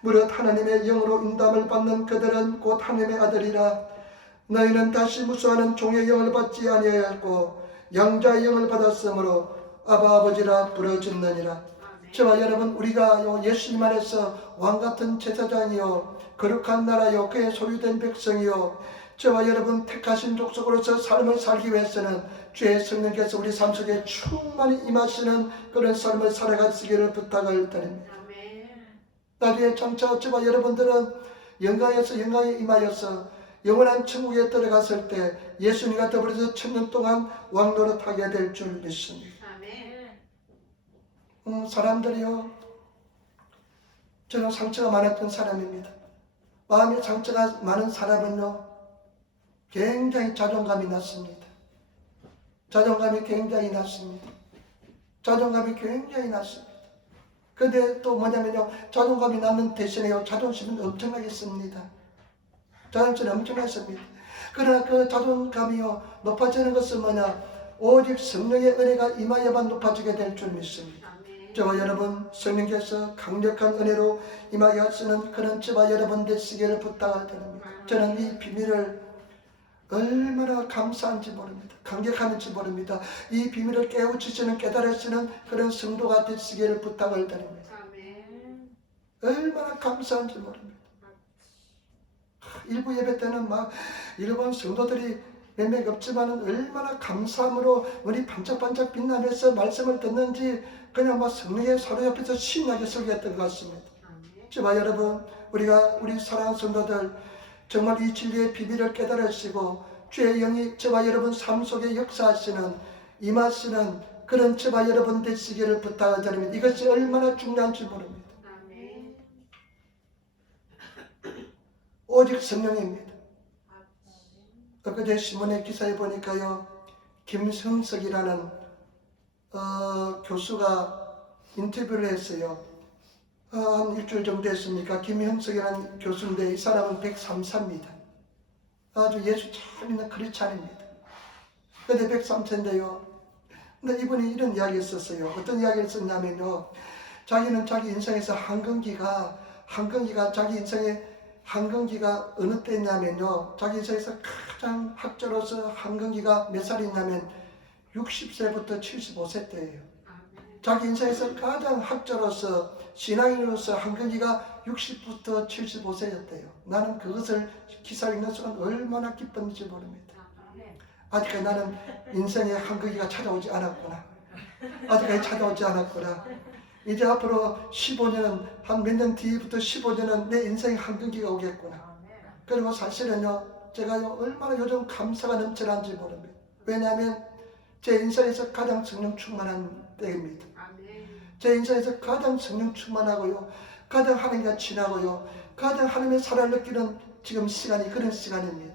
무릇 하나님의 영으로 인담을 받는 그들은 곧 하나님의 아들이라. 너희는 다시 무수하는 종의 영을 받지 아니하였고 양자의 영을 받았으므로 아바 아버지라 부르짖느니라. 저와 여러분, 우리가 예수님 안에서 왕같은 제사장이요 거룩한 나라요 그의 소유된 백성이요 저와 여러분 택하신 족속으로서 삶을 살기 위해서는 주의 성령께서 우리 삶 속에 충만히 임하시는 그런 삶을 살아가시기를 부탁을 드립니다. 나중에 장차 저와 여러분들은 영광에서 영광에 임하여서 영원한 천국에 들어갔을 때 예수님과 더불어서 천년 동안 왕노릇하게 될 줄 믿습니다. 사람들이요, 저는 상처가 많았던 사람입니다. 마음에 상처가 많은 사람은요, 굉장히 자존감이 낮습니다. 자존감이 굉장히 낮습니다. 자존감이 굉장히 낮습니다. 근데 또 뭐냐면요, 자존감이 낮는 대신에요, 자존심은 엄청나게 씁니다. 자존심은 엄청나게 씁니다. 그러나 그 자존감이요, 높아지는 것은 뭐냐, 오직 성령의 은혜가 임하여만 높아지게 될 줄 믿습니다. 저와 여러분, 성령께서 강력한 은혜로 임하게 하시는 그런 저와 여러분 되시기를 부탁을 드립니다. 저는 이 비밀을 얼마나 감사한지 모릅니다. 감격하는지 모릅니다. 이 비밀을 깨우치시는, 깨달으시는 그런 성도가 되시기를 부탁을 드립니다. 얼마나 감사한지 모릅니다. 일부 예배 때는 막 일본 성도들이 몇 명 없지만 얼마나 감사함으로 우리 반짝반짝 빛나면서 말씀을 듣는지 그냥 막 성령에 사로잡혀서 신나게 설교했던 것 같습니다. 저와 여러분, 우리 사랑하는 성도들 정말 이 진리의 비밀을 깨달으시고 주의 영이 저와 여러분 삶 속에 역사하시는 임하시는 그런 저와 여러분 되시기를 부탁드립니다. 이것이 얼마나 중요한지 모릅니다. 오직 성령입니다. 엊그제 신문의 기사에 보니까요, 김성석이라는 교수가 인터뷰를 했어요. 한 일주일 정도 됐습니까? 김형석이라는 교수인데 이 사람은 103세입니다. 아주 예수 잘 믿는 크리스찬입니다. 근데 103세인데요. 근데 이분이 이런 이야기 했었어요. 어떤 이야기를 썼냐면요. 자기는 자기 인생에서 한경기가 자기 인생의 한경기가 어느 때냐면요. 자기 인생에서 가장 학자로서 한경기가 몇 살이냐면 60세부터 75세 때예요. 자기 인생에서 가장 학자로서 신앙인으로서 한경기가 60부터 75세였대요. 나는 그것을 기사를 읽는 순간 얼마나 기뻤는지 모릅니다. 아직까지 나는 인생의 한경기가 찾아오지 않았구나. 아직까지 찾아오지 않았구나. 이제 앞으로 15년, 한 몇 년 뒤부터 15년은 내 인생의 한경기가 오겠구나. 그리고 사실은요, 제가 얼마나 요즘 감사가 넘쳐나는지 모릅니다. 왜냐하면 제 인생에서 가장 성령 충만한 때입니다. 제 인생에서 가장 성령 충만하고요, 가장 하나님과 친하고요, 가장 하나님의 사랑을 느끼는 지금 시간이 그런 시간입니다.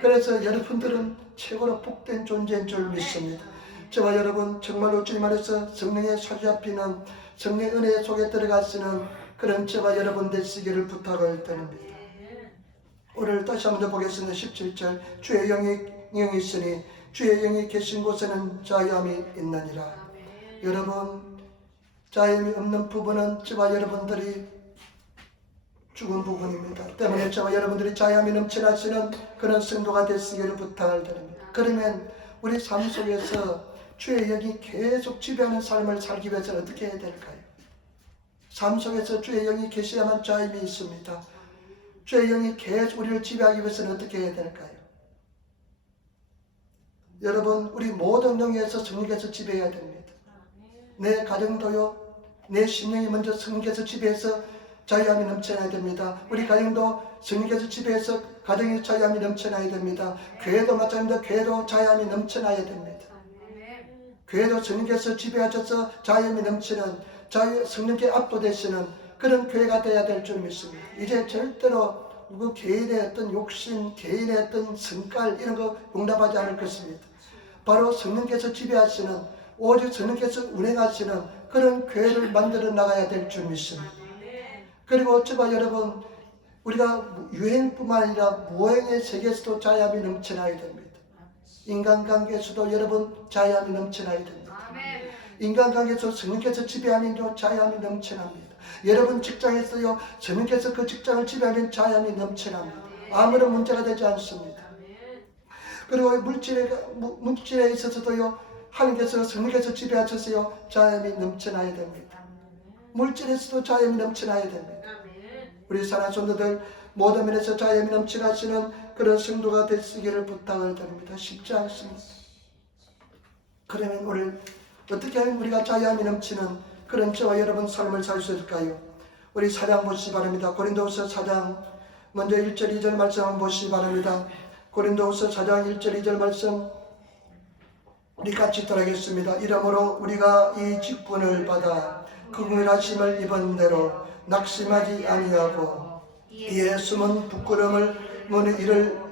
그래서 여러분들은 최고로 복된 존재인 줄 믿습니다. 저와 여러분 정말로 주님 안에서 성령의 사로잡히는 성령의 은혜 속에 들어가시는 그런 저와 여러분 되시기를 부탁을 드립니다. 오늘 다시 한번 보겠습니다. 17절 주의 영이 있으니 주의 영이 계신 곳에는 자유함이 있느니라. 여러분, 자유함이 없는 부분은 저와 여러분들이 죽은 부분입니다. 때문에 저와 여러분들이 자유함이 넘쳐나시는 그런 성도가 되시기를 부탁을 드립니다. 그러면 우리 삶 속에서 주의 영이 계속 지배하는 삶을 살기 위해서 어떻게 해야 될까요? 삶 속에서 주의 영이 계셔야만 자유함이 있습니다. 주의 영이 계속 우리를 지배하기 위해서는 어떻게 해야 될까요? 여러분, 우리 모든 영에서 성령께서 지배해야 됩니다. 내 가정도요, 내 심령이 먼저 성령께서 지배해서 자유함이 넘쳐나야 됩니다. 우리 가정도 성령께서 지배해서 가정의 자유함이 넘쳐나야 됩니다. 교회도 마찬가지입니다. 교회도 자유함이 넘쳐나야 됩니다. 교회도 성령께서 지배하셔서 자유함이 넘치는 성령께 압도되시는 그런 교회가 되어야 될 줄 믿습니다. 이제 절대로 누구 개인의 어떤 욕심, 개인의 어떤 성깔 이런 거 용납하지 않을 것입니다. 바로 성령께서 지배하시는, 오직 성령께서 운행하시는 그런 교회를 만들어 나가야 될 줄 믿습니다. 그리고 저와 여러분, 우리가 유행뿐만 아니라 무행의 세계에서도 자유함이 넘쳐나야 됩니다. 인간관계에서도 여러분 자유함이 넘쳐나야 됩니다. 인간관계에서 성령께서 지배하면 자유함이 넘쳐납니다. 여러분 직장에서요, 성령께서 그 직장을 지배하면 자유함이 넘쳐납니다. 아무런 문제가 되지 않습니다. 그리고 물질에 있어서도요, 하나님께서 성령께서 지배하셔서요, 자유함이 넘쳐나야 됩니다. 물질에서도 자유함이 넘쳐나야 됩니다. 우리 사랑하는 성도들 모든 면에서 자유함이 넘쳐나시는 그런 성도가 되시기를 부탁을 드립니다. 쉽지 않습니다. 그러면 오늘 어떻게 하면 우리가 자유함이 넘치는 그런 저와 여러분 삶을 살 수 있을까요? 우리 4장 보시기 바랍니다. 고린도후서 4장 먼저 1절 2절 말씀 한번 보시기 바랍니다. 고린도후서 4장 1절 2절 말씀 우리 같이 따라하겠습니다. 이러므로 우리가 이 직분을 받아 그 긍휼하심을 입은 대로 낙심하지 아니하고 이에 숨은 부끄러움을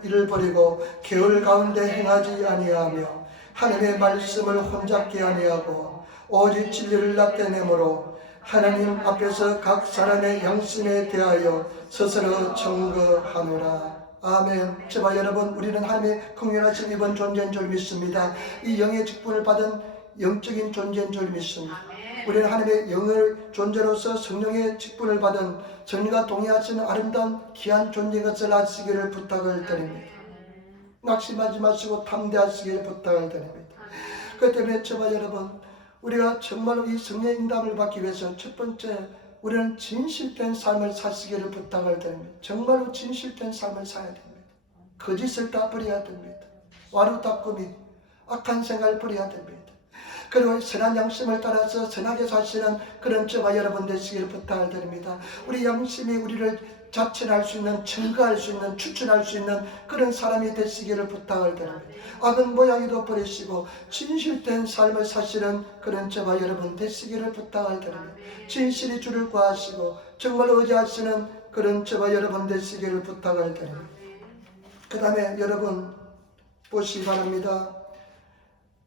이를 버리고 겨울 가운데 행하지 아니하며 하나님의 말씀을 혼잡게 아니하고 오직 진리를 나타내므로 하나님 앞에서 각 사람의 양심에 대하여 스스로 청구하노라. 아멘. 저와 여러분, 우리는 하나님의 긍휼하심 입은 존재인 줄 믿습니다. 이 영의 직분을 받은 영적인 존재인 줄 믿습니다. 우리는 하나님의 영을 존재로서 성령의 직분을 받은 성령과 동의하시는 아름다운 귀한 존재인 것을 아시기를 부탁을 드립니다. 낙심하지 마시고 탐대하시기를 부탁을 드립니다. 그 때문에 저와 여러분, 우리가 정말로 이 성령의 인담을 받기 위해서 첫 번째 우리는 진실된 삶을 사시기를 부탁을 드립니다. 정말로 진실된 삶을 살아야 됩니다. 거짓을 다 버려야 됩니다. 와루닦음이 악한 생각을 버려야 됩니다. 그리고 선한 양심을 따라서 선하게 사시는 그런 저와 여러분 되시기를 부탁을 드립니다. 우리 양심이 우리를 자천할 수 있는, 증거할 수 있는, 추천할 수 있는 그런 사람이 되시기를 부탁을 드립니다. 악은 모양이도 버리시고 진실된 삶을 사시는 그런 저와 여러분 되시기를 부탁을 드립니다. 진실이 주를 구하시고 정말 의지하시는 그런 저와 여러분 되시기를 부탁을 드립니다. 그 다음에 여러분 보시기 바랍니다.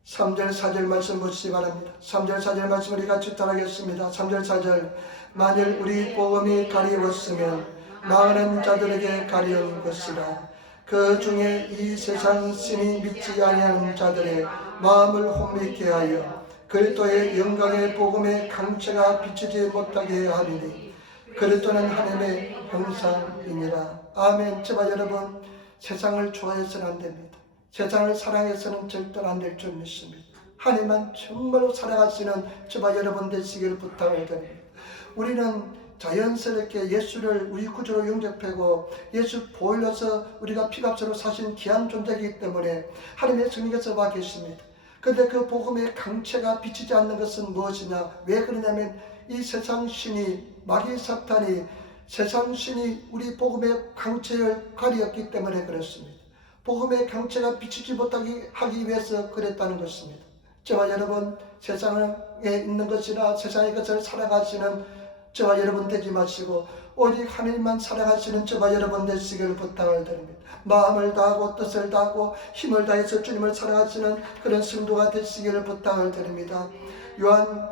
3절 4절 말씀 보시기 바랍니다. 3절 4절 말씀 우리 같이 따라하겠습니다. 3절 4절 만일 우리 복음이 가리웠으면 망하는 자들에게 가려운 것이라. 그 중에 이 세상 신이 믿지 아니하는 자들의 마음을 혼미케 하여 그리스도의 영광의 복음의 강체가 비치지 못하게 하리니 그리스도는 하나님의 형상이니라. 아멘. 저와 여러분 세상을 좋아해서는 안 됩니다. 세상을 사랑해서는 절대로 안 될 줄 믿습니다. 하나님만 정말로 사랑하시는 저와 여러분 되시기를 부탁을 드립니다. 우리는 자연스럽게 예수를 우리 구주로 영접하고 예수 보일러서 우리가 피값으로 사신 귀한 존재이기 때문에 하나님의 성령께서 와 계십니다. 그런데 그 복음의 강체가 비치지 않는 것은 무엇이냐? 왜 그러냐면 이 세상 신이 마귀 사탄이 세상 신이 우리 복음의 강체를 가리었기 때문에 그렇습니다. 복음의 강체가 비치지 못하게 하기 위해서 그랬다는 것입니다. 저와 여러분 세상에 있는 것이나 세상의 것을 살아가시는 저와 여러분 되지 마시고 오직 하나님만 살아가시는 저와 여러분 되시기를 부탁을 드립니다. 마음을 다하고 뜻을 다하고 힘을 다해서 주님을 살아가시는 그런 성도가 되시기를 부탁을 드립니다. 요한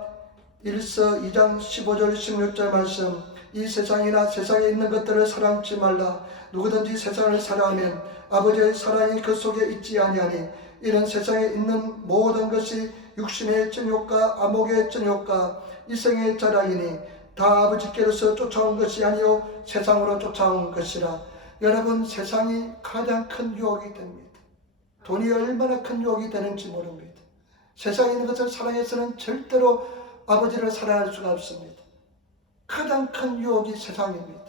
1서 2장 15절 16절 말씀 이 세상이나 세상에 있는 것들을 사랑치 말라. 누구든지 세상을 사랑하면 아버지의 사랑이 그 속에 있지 아니하니 이런 세상에 있는 모든 것이 육신의 정욕과 암흑의 정욕과 이생의 자랑이니 다 아버지께로서 쫓아온 것이 아니요 세상으로 쫓아온 것이라. 여러분 세상이 가장 큰 유혹이 됩니다. 돈이 얼마나 큰 유혹이 되는지 모릅니다. 세상에 있는 것을 사랑해서는 절대로 아버지를 사랑할 수가 없습니다. 가장 큰 유혹이 세상입니다.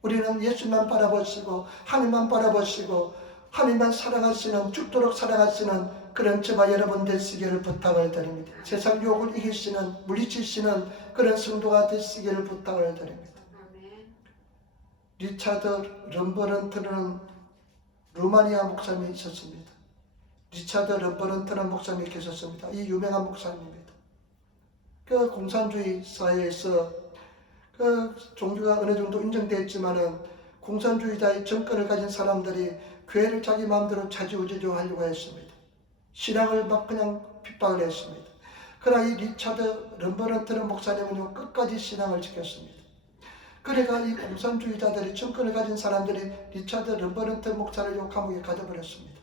우리는 예수만 바라보시고 하나님만 바라보시고 하나님만 사랑하시는 죽도록 사랑하시는 그런 저와 여러분 되시기를 부탁을 드립니다. 세상 유혹을 이기시는 물리치시는 그런 성도가 되시기를 부탁을 드립니다. 리차드 럼버런트는 루마니아 목사님이 있었습니다. 리차드 럼버런트는 목사님이 계셨습니다. 이 유명한 목사님입니다. 그 공산주의 사회에서 그 종교가 어느 정도 인정됐지만은 공산주의자의 정권을 가진 사람들이 교회를 자기 마음대로 차지우지죠 하려고 했습니다. 신앙을 막 그냥 핍박을 했습니다. 그러나 이 리차드 럼버런트는 목사님은 끝까지 신앙을 지켰습니다. 그러니까 이 공산주의자들이 정권을 가진 사람들이 리차드 럼버런트 목사를 감옥에 가둬버렸습니다.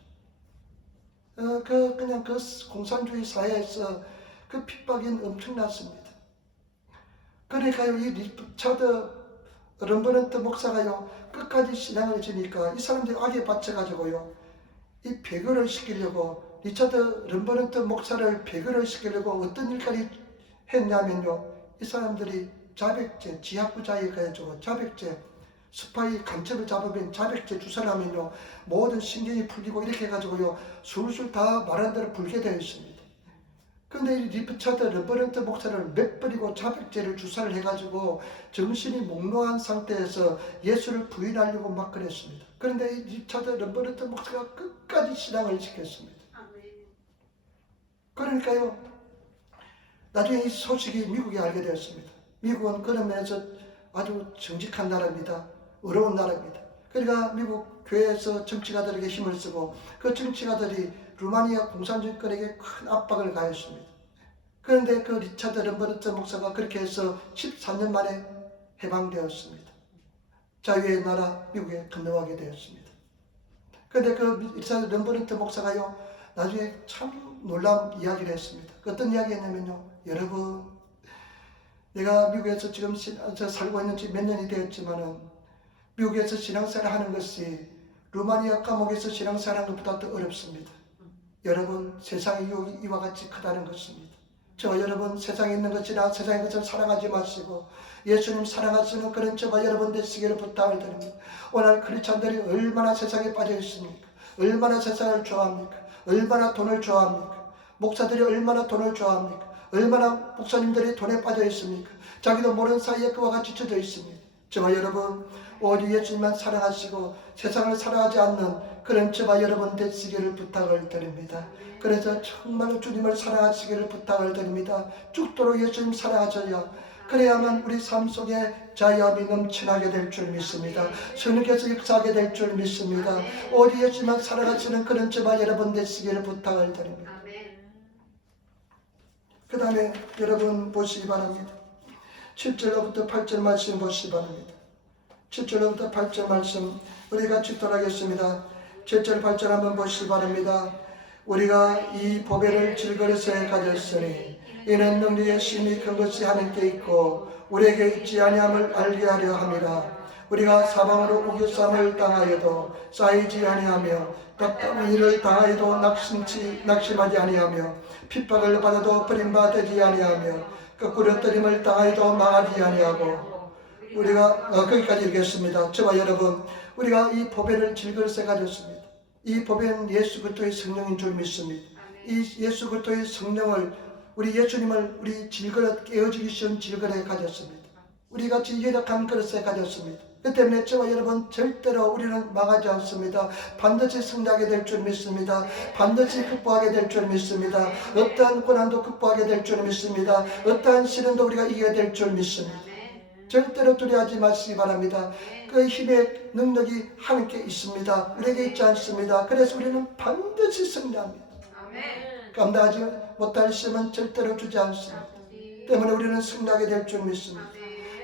그냥 그 공산주의 사회에서 그 핍박이 엄청났습니다. 그러니까요, 이 리차드 럼버런트 목사가요, 끝까지 신앙을 지니까 이 사람들이 악에 받쳐가지고요, 이 배교를 시키려고, 리차드 럼버런트 목사를 배교를 시키려고 어떤 일까지 했냐면요, 이 사람들이 자백제, 지하구자에 가지고 자백제, 스파이 간첩을 잡으면 자백제 주사를 하면요, 모든 신경이 풀리고 이렇게 해가지고요, 술술 다 말한 대로 불게 되어 있습니다. 그런데 이 리차드 럼버런트 목사를 몇 번이고 자백제를 주사를 해가지고 정신이 몽롱한 상태에서 예수를 부인하려고 막 그랬습니다. 그런데 이 리차드 럼버런트 목사가 끝까지 신앙을 지켰습니다. 그러니까요, 나중에 이 소식이 미국에 알게 되었습니다. 미국은 그런 면에서 아주 정직한 나라입니다. 어려운 나라입니다. 그러니까 미국 교회에서 정치가들에게 힘을 쓰고 그 정치가들이 루마니아 공산주의권에게 큰 압박을 가했습니다. 그런데 그 리차드 럼버런트 목사가 그렇게 해서 14년 만에 해방되었습니다. 자유의 나라 미국에 건너가게 되었습니다. 그런데 그 리차드 럼버런트 목사가요, 나중에 참 놀라운 이야기를 했습니다. 어떤 이야기였냐면요, 여러분, 내가 미국에서 지금 살고 있는 지 몇 년이 되었지만은 미국에서 신앙생활 하는 것이 루마니아 감옥에서 신앙생활 하는 것보다 더 어렵습니다. 여러분, 세상의 유혹이 이와 같이 크다는 것입니다. 저와 여러분, 세상에 있는 것이나 세상의 것을 사랑하지 마시고 예수님 사랑하시는 그런 저와 여러분 되시기를 부탁을 드립니다. 오늘 크리스찬들이 얼마나 세상에 빠져 있습니까? 얼마나 세상을 좋아합니까? 얼마나 돈을 좋아합니까? 목사들이 얼마나 돈을 좋아합니까? 얼마나 목사님들이 돈에 빠져 있습니까? 자기도 모르는 사이에 그와 같이 젖어 있습니다. 저와 여러분, 오직 예수님만 사랑하시고 세상을 사랑하지 않는 그런 저와 여러분 되시기를 부탁을 드립니다. 그래서 정말로 주님을 사랑하시기를 부탁을 드립니다. 죽도록 예수님 사랑하셔야 그래야만 우리 삶 속에 자유함이 넘쳐나게 될 줄 믿습니다. 성령께서 역사하게 될 줄 믿습니다. 오직 예수님만 살아가시는 그런 저와 여러분 되시기를 부탁을 드립니다. 그 다음에 여러분 보시기 바랍니다. 7절로부터 8절 말씀 보시기 바랍니다. 7절로부터 8절 말씀 우리 같이 돌아가겠습니다. 7절 8절 한번 보시기 바랍니다. 우리가 이 보배를 질그릇에 가졌으니 이는 능력의 심히 큰 것이 하나님께 있고 우리에게 있지 아니함을 알게 하려 함이라. 우리가 사방으로 우겨쌈을 당하여도 쌓이지 아니하며 답답한 일을 당하여도 낙심하지 아니하며 핍박을 받아도 버림받지 아니하며 거꾸로 뜨림을 당하여도 망하지 아니하고 우리가 거기까지 읽겠습니다. 저와 여러분, 우리가 이 보배를 질그릇에 가졌습니다. 이 보배는 예수 그리스도의 성령인 줄 믿습니다. 이 예수 그리스도의 성령을 우리 예수님을 우리 질그릇 깨어지기 쉬운 질그릇에 가졌습니다. 우리 같이 열악한 그릇에 가졌습니다. 그 때문에 저와 여러분 절대로 우리는 망하지 않습니다. 반드시 승리하게 될 줄 믿습니다. 반드시 극복하게 될 줄 믿습니다. 어떠한 고난도 극복하게 될 줄 믿습니다. 어떠한 시련도 우리가 이기게 될 줄 믿습니다. 절대로 두려워하지 마시기 바랍니다. 그 힘의 능력이 하나님께 있습니다. 우리에게 있지 않습니다. 그래서 우리는 반드시 승리합니다. 감당하지 못할 시험은 절대로 주지 않습니다. 때문에 우리는 승리하게 될 줄 믿습니다.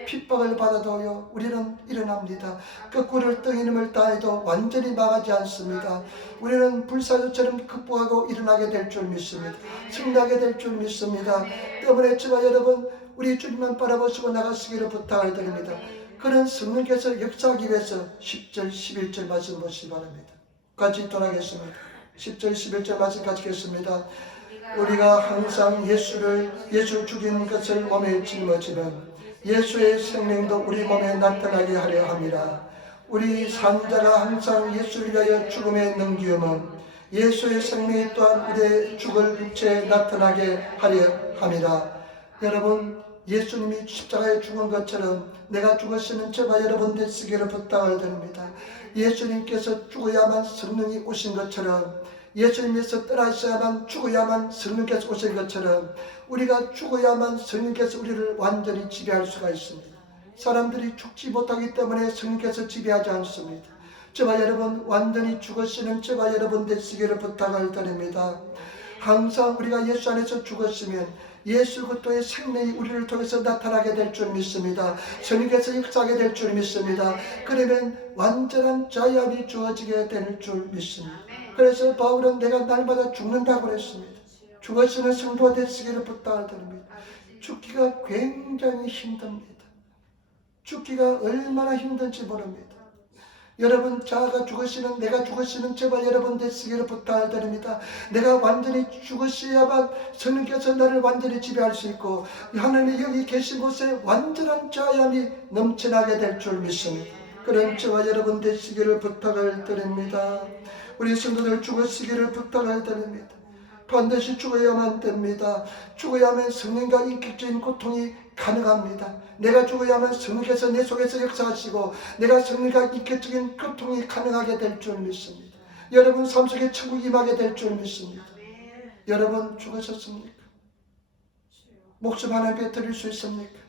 핍박을 받아도요 우리는 일어납니다. 거꾸로 뜨기름을 다해도 완전히 망하지 않습니다. 우리는 불사조처럼 극복하고 일어나게 될 줄 믿습니다. 승리하게 될 줄 믿습니다. 때문에 저와 여러분 우리 주님만 바라보시고 나가시기를 부탁을 드립니다. 그런 성령께서 역사하기 위해서 10절 11절 말씀 보시기 바랍니다. 같이 돌아가겠습니다. 10절 11절 말씀 같이 읽겠습니다. 우리가 항상 예수 죽인 것을 몸에 짊어지면 예수의 생명도 우리 몸에 나타나게 하려 함이라. 우리 산자가 항상 예수를 위하여 죽음에 넘기음은 예수의 생명이 또한 우리의 죽을 육체에 나타나게 하려 함이라. 여러분, 예수님이 십자가에 죽은 것처럼 내가 죽으시는 저와 여러분 되시기를 부탁을 드립니다. 예수님께서 죽어야만 성령이 오신 것처럼 예수님께서 떠나셔야만 죽어야만 성령께서 오신 것처럼 우리가 죽어야만 성령께서 우리를 완전히 지배할 수가 있습니다. 사람들이 죽지 못하기 때문에 성령께서 지배하지 않습니다. 저와 여러분 완전히 죽으시는 저와 여러분 되시기를 부탁을 드립니다. 항상 우리가 예수 안에서 죽었으면 예수 그리스도의 생명이 우리를 통해서 나타나게 될 줄 믿습니다. 성령께서 역사하게 될 줄 믿습니다. 그러면 완전한 자유함이 주어지게 될 줄 믿습니다. 그래서 바울은 내가 날마다 죽는다고 그랬습니다. 죽으시는 성도가 되시기를 부탁을 드립니다. 죽기가 굉장히 힘듭니다. 죽기가 얼마나 힘든지 모릅니다. 여러분 자아가 죽으시는 내가 죽으시는 저와 여러분 되시기를 부탁을 드립니다. 내가 완전히 죽으셔야만 성령께서 나를 완전히 지배할 수 있고 하나님이 여기 계신 곳에 완전한 자유함이 넘쳐나게 될 줄 믿습니다. 그런 저와 여러분 되시기를 부탁을 드립니다. 우리 성도들 죽으시기를 부탁을 드립니다. 반드시 죽어야만 됩니다. 죽어야만 성령과 인격적인 고통이 가능합니다. 내가 죽어야만 성령께서 내 속에서 역사하시고 내가 성령과 인격적인 고통이 가능하게 될 줄 믿습니다. 여러분 삶 속에 천국이 임하게 될 줄 믿습니다. 여러분 죽으셨습니까? 목숨 하나님께 드릴 수 있습니까?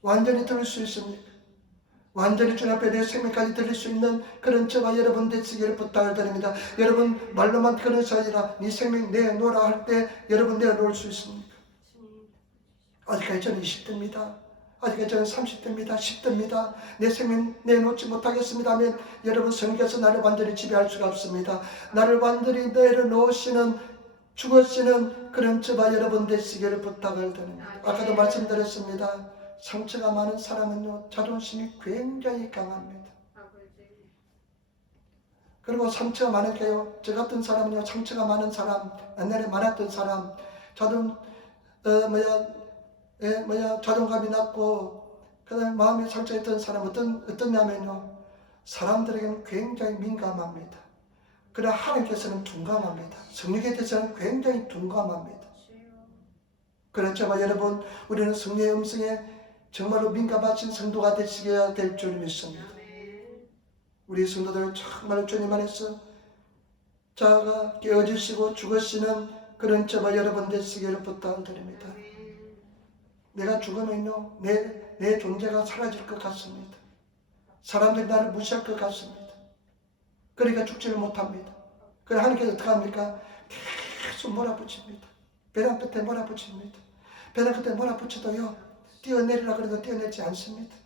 완전히 드릴 수 있습니까? 완전히 주님 앞에 내 생명까지 드릴 수 있는 그런 저와 여러분 되시기를 부탁을 드립니다. 여러분 말로만 그런 사이라 네 생명 내놓으라 할 때 여러분 내놓을 수 있습니까? 아직까지 저는 20대입니다. 아직까지 저는 30대입니다. 10대입니다. 내 생명 내놓지 못하겠습니다 하면 여러분 성령께서 나를 완전히 지배할 수가 없습니다. 나를 완전히 내려놓으시는 죽으시는 그런 저와 여러분 되시기를 부탁을 드립니다. 아까도 말씀드렸습니다. 상처가 많은 사람은요 자존심이 굉장히 강합니다. 그리고 상처가 많을까요? 저 같은 사람은요 상처가 많은 사람, 옛날에 많았던 사람, 자존감이 낮고 그다음에 마음이 상처했던 사람 어떠냐면요 사람들에게는 굉장히 민감합니다. 그러나 하나님께서는 둔감합니다. 성령에 대해서는 굉장히 둔감합니다. 그렇죠. 여러분, 우리는 성령의 음성에 정말로 민감하신 성도가 되시게 될 줄 믿습니다. 우리 성도들 정말 주님 안에서 자아가 깨어지시고 죽으시는 그런 저와 여러분 되시기를 부탁드립니다. 내가 죽으면요, 내 존재가 사라질 것 같습니다. 사람들이 나를 무시할 것 같습니다. 그러니까 죽지를 못합니다. 그래 하나님께서 어떻게 합니까? 계속 몰아붙입니다. 배낭 끝에 몰아붙입니다. 배낭 끝에 몰아붙여도요, 뛰어내리라 그래도 뛰어내리지 않습니다.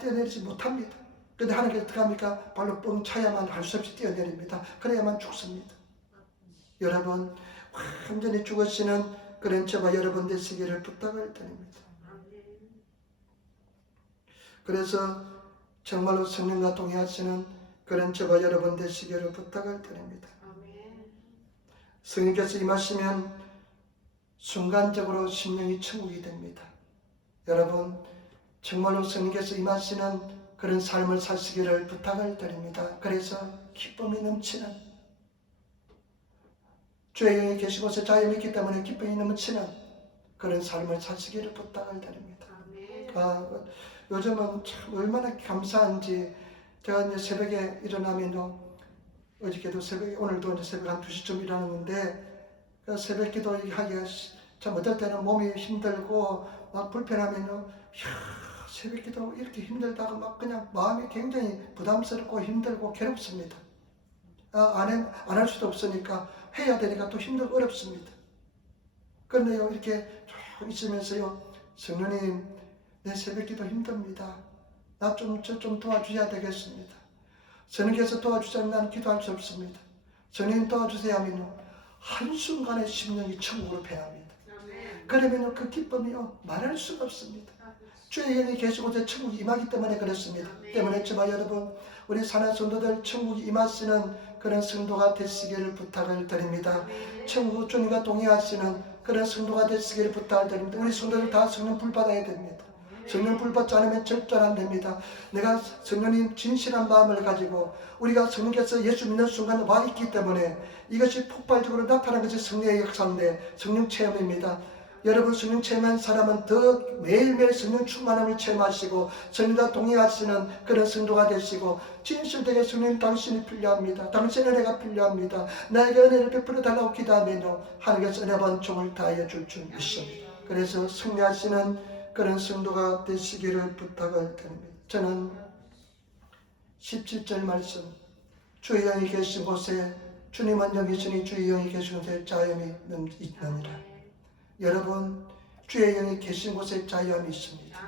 뛰어내리지 못합니다. 근데 하나님께서 어떻게 합니까? 발로 뻥 차야만 할 수 없이 뛰어내립니다. 그래야만 죽습니다. 여러분, 완전히 죽으시는 그런 저와 여러분 되시기를 부탁을 드립니다. 그래서 정말로 성령과 동의하시는 그런 저와 여러분 되시기를 부탁을 드립니다. 성령께서 임하시면 순간적으로 심령이 천국이 됩니다. 여러분, 정말로 성령께서 임하시는 그런 삶을 사시기를 부탁을 드립니다. 그래서 기쁨이 넘치는, 주의 영이 계신 곳에 자유가 있기 때문에 기쁨이 넘치는 그런 삶을 사시기를 부탁을 드립니다. 요즘은 참 얼마나 감사한지, 제가 이제 새벽에 일어나면요, 어저께도 새벽에, 오늘도 이제 새벽 한 2시쯤 일어났는데, 새벽 기도 하기가 참 어떨 때는 몸이 힘들고 막 불편하면요, 새벽 기도 이렇게 힘들다가 막 그냥 마음이 굉장히 부담스럽고 힘들고 괴롭습니다. 안 할 수도 없으니까, 해야 되니까 또 힘들고 어렵습니다. 그런데요, 이렇게 쭉 있으면서요, 성령님, 내 새벽 기도 힘듭니다. 나 좀 도와주셔야 되겠습니다. 성령께서 도와주자면 나는 기도할 수 없습니다. 성령님 도와주세요 하면요, 한순간에 심령이 천국으로 변합니다. 그러면요, 그 기쁨이요, 말할 수가 없습니다. 주의 영이 계시고 제 천국이 임하기 때문에 그렇습니다. 때문에 저와 여러분, 우리 사는 성도들 천국이 임하시는 그런 성도가 되시기를 부탁을 드립니다. 천국 주님과 동의하시는 그런 성도가 되시기를 부탁을 드립니다. 우리 성도들 다 성령 불 받아야 됩니다. 성령 불 받지 않으면 절대 안 됩니다. 내가 성령님 진실한 마음을 가지고 우리가 성령께서 예수 믿는 순간 와 있기 때문에 이것이 폭발적으로 나타나는 것이 성령의 역사인데, 성령 체험입니다. 여러분, 성령 체험한 사람은 더 매일매일 성령 충만함을 체험하시고 성령과 동의하시는 그런 성도가 되시고, 진실되게 성령 당신이 필요합니다. 당신의 은혜가 필요합니다. 나에게 은혜를 베풀어 달라고 기도하면요, 하나님께서 은혜 반총을 다하여 줄 줄 믿습니다. 그래서 승리하시는 그런 성도가 되시기를 부탁을 드립니다. 저는 17절 말씀, 주의 영이 계신 곳에, 주님은 여기 있으니 주의 영이 계신 곳에 자유함이 있느니라. 여러분, 주의 영이 계신 곳에 자유함이 있습니다.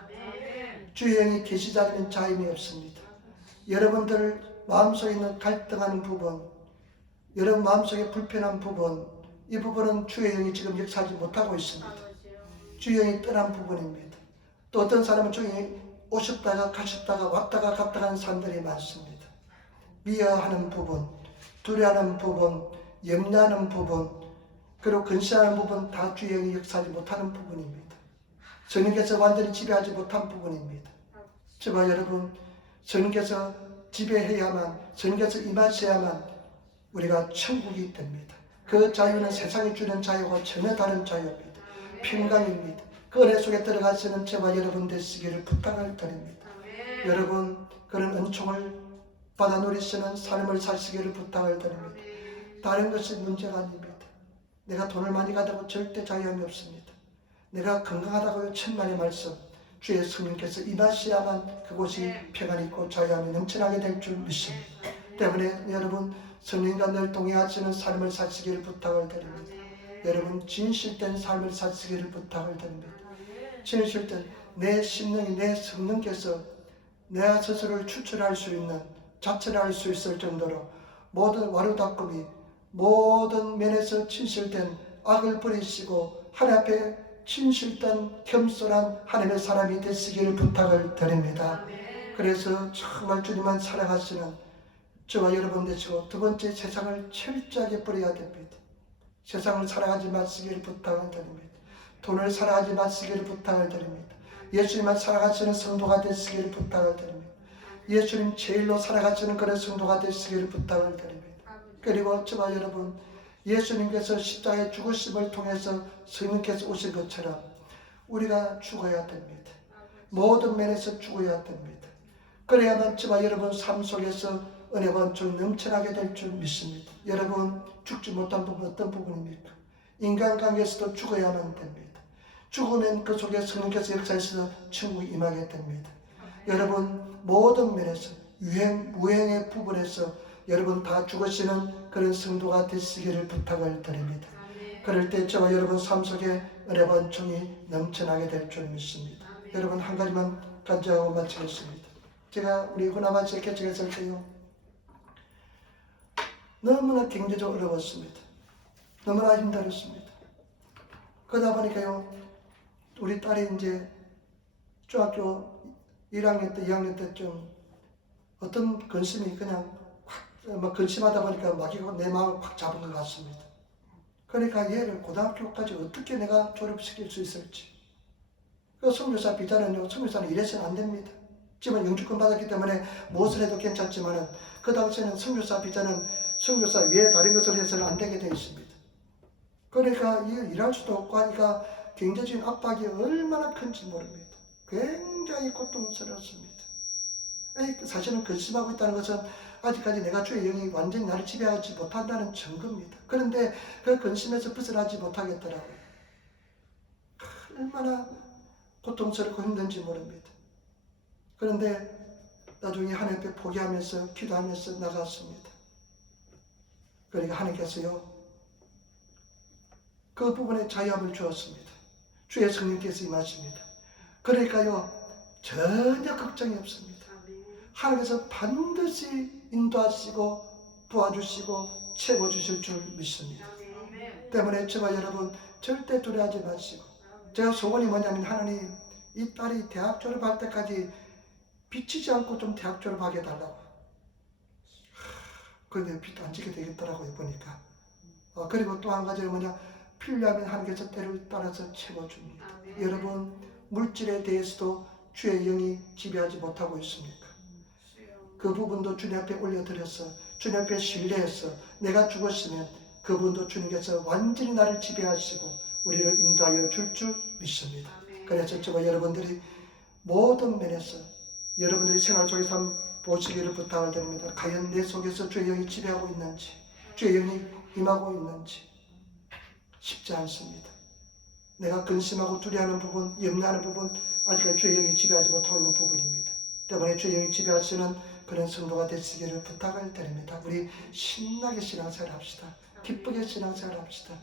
주의 영이 계시지 않으면 자유함이 없습니다. 여러분들 마음속에 있는 갈등하는 부분, 여러분 마음속에 불편한 부분, 이 부분은 주의 영이 지금 역사하지 못하고 있습니다. 주의 영이 떠난 부분입니다. 또 어떤 사람은 주의 영이 오셨다가 가셨다가 왔다가 갔다가 하는 사람들이 많습니다. 미워하는 부분, 두려워하는 부분, 염려하는 부분, 그리고 근시하는 부분, 다 주의 영이 역사하지 못하는 부분입니다. 성령께서 완전히 지배하지 못한 부분입니다. 저와 여러분, 성령께서 지배해야만, 성령께서 임하셔야만 우리가 천국이 됩니다. 그 자유는 세상이 주는 자유와 전혀 다른 자유입니다. 평강입니다. 그 은혜 속에 들어가시는 저와 여러분 되시기를 부탁을 드립니다. 여러분, 그런 은총을 받아 누리시는 삶을 사시기를 부탁을 드립니다. 다른 것이 문제가 아닙니다. 내가 돈을 많이 가다고 절대 자유함이 없습니다. 내가 건강하다고 천만의 말씀, 주의 성령께서 임하셔야만 그곳이 평안이 있고 자유함이 넘쳐나게 될 줄 믿습니다. 때문에 여러분, 성령과 늘 동행하시는 삶을 사시기를 부탁을 드립니다. 여러분, 진실된 삶을 사시기를 부탁을 드립니다. 진실된 내 심령이, 내 성령께서 내 스스로를 추출할 수 있는, 자철할 수 있을 정도로 모든 와르다꿈이, 모든 면에서 진실된 악을 버리시고 하나님 앞에 진실된 겸손한 하나님의 사람이 되시기를 부탁을 드립니다. 그래서 정말 주님만 사랑하시는 저와 여러분 되시고, 두 번째, 세상을 철저하게 버려야 됩니다. 세상을 사랑하지 마시기를 부탁을 드립니다. 돈을 사랑하지 마시기를 부탁을 드립니다. 예수님만 사랑하시는 성도가 되시기를 부탁을 드립니다. 예수님 제일로 살아가시는 그런 성도가 되시기를 부탁을 드립니다. 그리고 저와 여러분, 예수님께서 십자가의 죽으심을 통해서 성령께서 오신 것처럼 우리가 죽어야 됩니다. 모든 면에서 죽어야 됩니다. 그래야만 저와 여러분 삶 속에서 은혜가 좀 넘쳐나게 될 줄 믿습니다. 여러분, 죽지 못한 부분 어떤 부분입니까? 인간관계에서도 죽어야만 됩니다. 죽으면 그 속에 성령께서 역사에서 천국이 임하게 됩니다. 여러분, 모든 면에서 유행, 무행의 부분에서 여러분 다 죽으시는 그런 성도가 되시기를 부탁을 드립니다. 그럴 때 저와 여러분 삶 속에 은혜와 은총이 넘쳐나게 될 줄 믿습니다. 여러분, 한 가지만 간증하고 마치겠습니다. 제가 우리 후나바치 개척했을 때요, 너무나 경제적으로 어려웠습니다. 너무나 힘들었습니다. 그러다 보니까요, 우리 딸이 이제 중학교 1학년 때, 2학년 때쯤 어떤 근심이 그냥 막 근심하다 보니까 마귀가 내 마음을 확 잡은 것 같습니다. 그러니까 얘를 고등학교까지 어떻게 내가 졸업시킬 수 있을지. 그 선교사 비자는요, 선교사는 이래서는 안 됩니다. 지금 영주권 받았기 때문에 무엇을 해도 괜찮지만은 그 당시에는 선교사 비자는 선교사 외에 다른 것을 해서는 안 되게 되어 있습니다. 그러니까 일할 수도 없고 하니까 경제적인 압박이 얼마나 큰지 모릅니다. 굉장히 고통스럽습니다. 사실은 근심하고 있다는 것은 아직까지 내가 주의 영이 완전히 나를 지배하지 못한다는 증거입니다. 그런데 그 근심에서 벗어나지 못하겠더라고요. 얼마나 고통스럽고 힘든지 모릅니다. 그런데 나중에 하나님 앞에 포기하면서 기도하면서 나갔습니다. 그러니까 하나님께서요, 그 부분에 자유함을 주었습니다. 주의 성령께서 임하십니다. 그러니까요, 전혀 걱정이 없습니다. 하나님께서 반드시 인도하시고 도와주시고 채워주실 줄 믿습니다. 때문에 저와 여러분 절대 두려워하지 마시고, 제가 소원이 뭐냐면 하나님, 이 딸이 대학 졸업할 때까지 비치지 않고 좀 대학 졸업하게 해달라고. 그런데 빚도 안 지게 되겠더라고요, 보니까. 그리고 또 한 가지는 뭐냐, 필요하면 하나님께서 때를 따라서 채워줍니다. 여러분, 물질에 대해서도 주의 영이 지배하지 못하고 있습니까? 그 부분도 주님 앞에 올려드려서 주님 앞에 신뢰해서 내가 죽었으면 그분도 주님께서 완전히 나를 지배하시고 우리를 인도하여 줄 줄 믿습니다. 그래서 저와 여러분들이 모든 면에서 여러분들이 생활 속에서 한번 보시기를 부탁을 드립니다. 과연 내 속에서 주의 영이 지배하고 있는지, 주의 영이 임하고 있는지. 쉽지 않습니다. 내가 근심하고 두려워하는 부분, 염려하는 부분, 아직까지 주의 영이 지배하지 못하고 있는 부분입니다. 때문에 주의 영이 지배하시는 그런 성도가 되시기를 부탁을 드립니다. 우리 신나게 신앙생활 합시다. 기쁘게 신앙생활 합시다.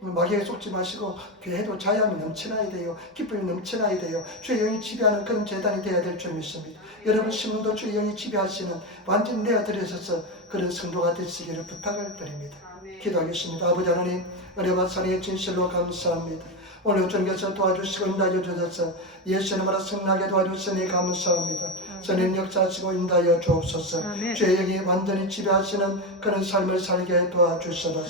마귀에 속지 마시고 교회도 자유함이 넘쳐나야 돼요. 기쁨이 넘쳐나야 돼요. 주의 영이 지배하는 그런 재단이 되어야 될 줄 믿습니다. 여러분 신문도 주의 영이 지배하시는 완전히 내어드려서 그런 성도가 되시기를 부탁을 드립니다. 기도하겠습니다. 아버지 하나님, 은혜와 사랑의 진실로 감사합니다. 오늘 주님께서 도와주시고 인도하여 주셔서 예수님 말아 승리하게 도와주시니 감사합니다. 선인 역사하시고 인도하여 주옵소서. 주의 영이 완전히 지배하시는 그런 삶을 살게 도와주셔서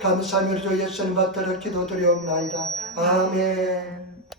감사하며 주 예수님 받들어 기도드리옵나이다. 아멘.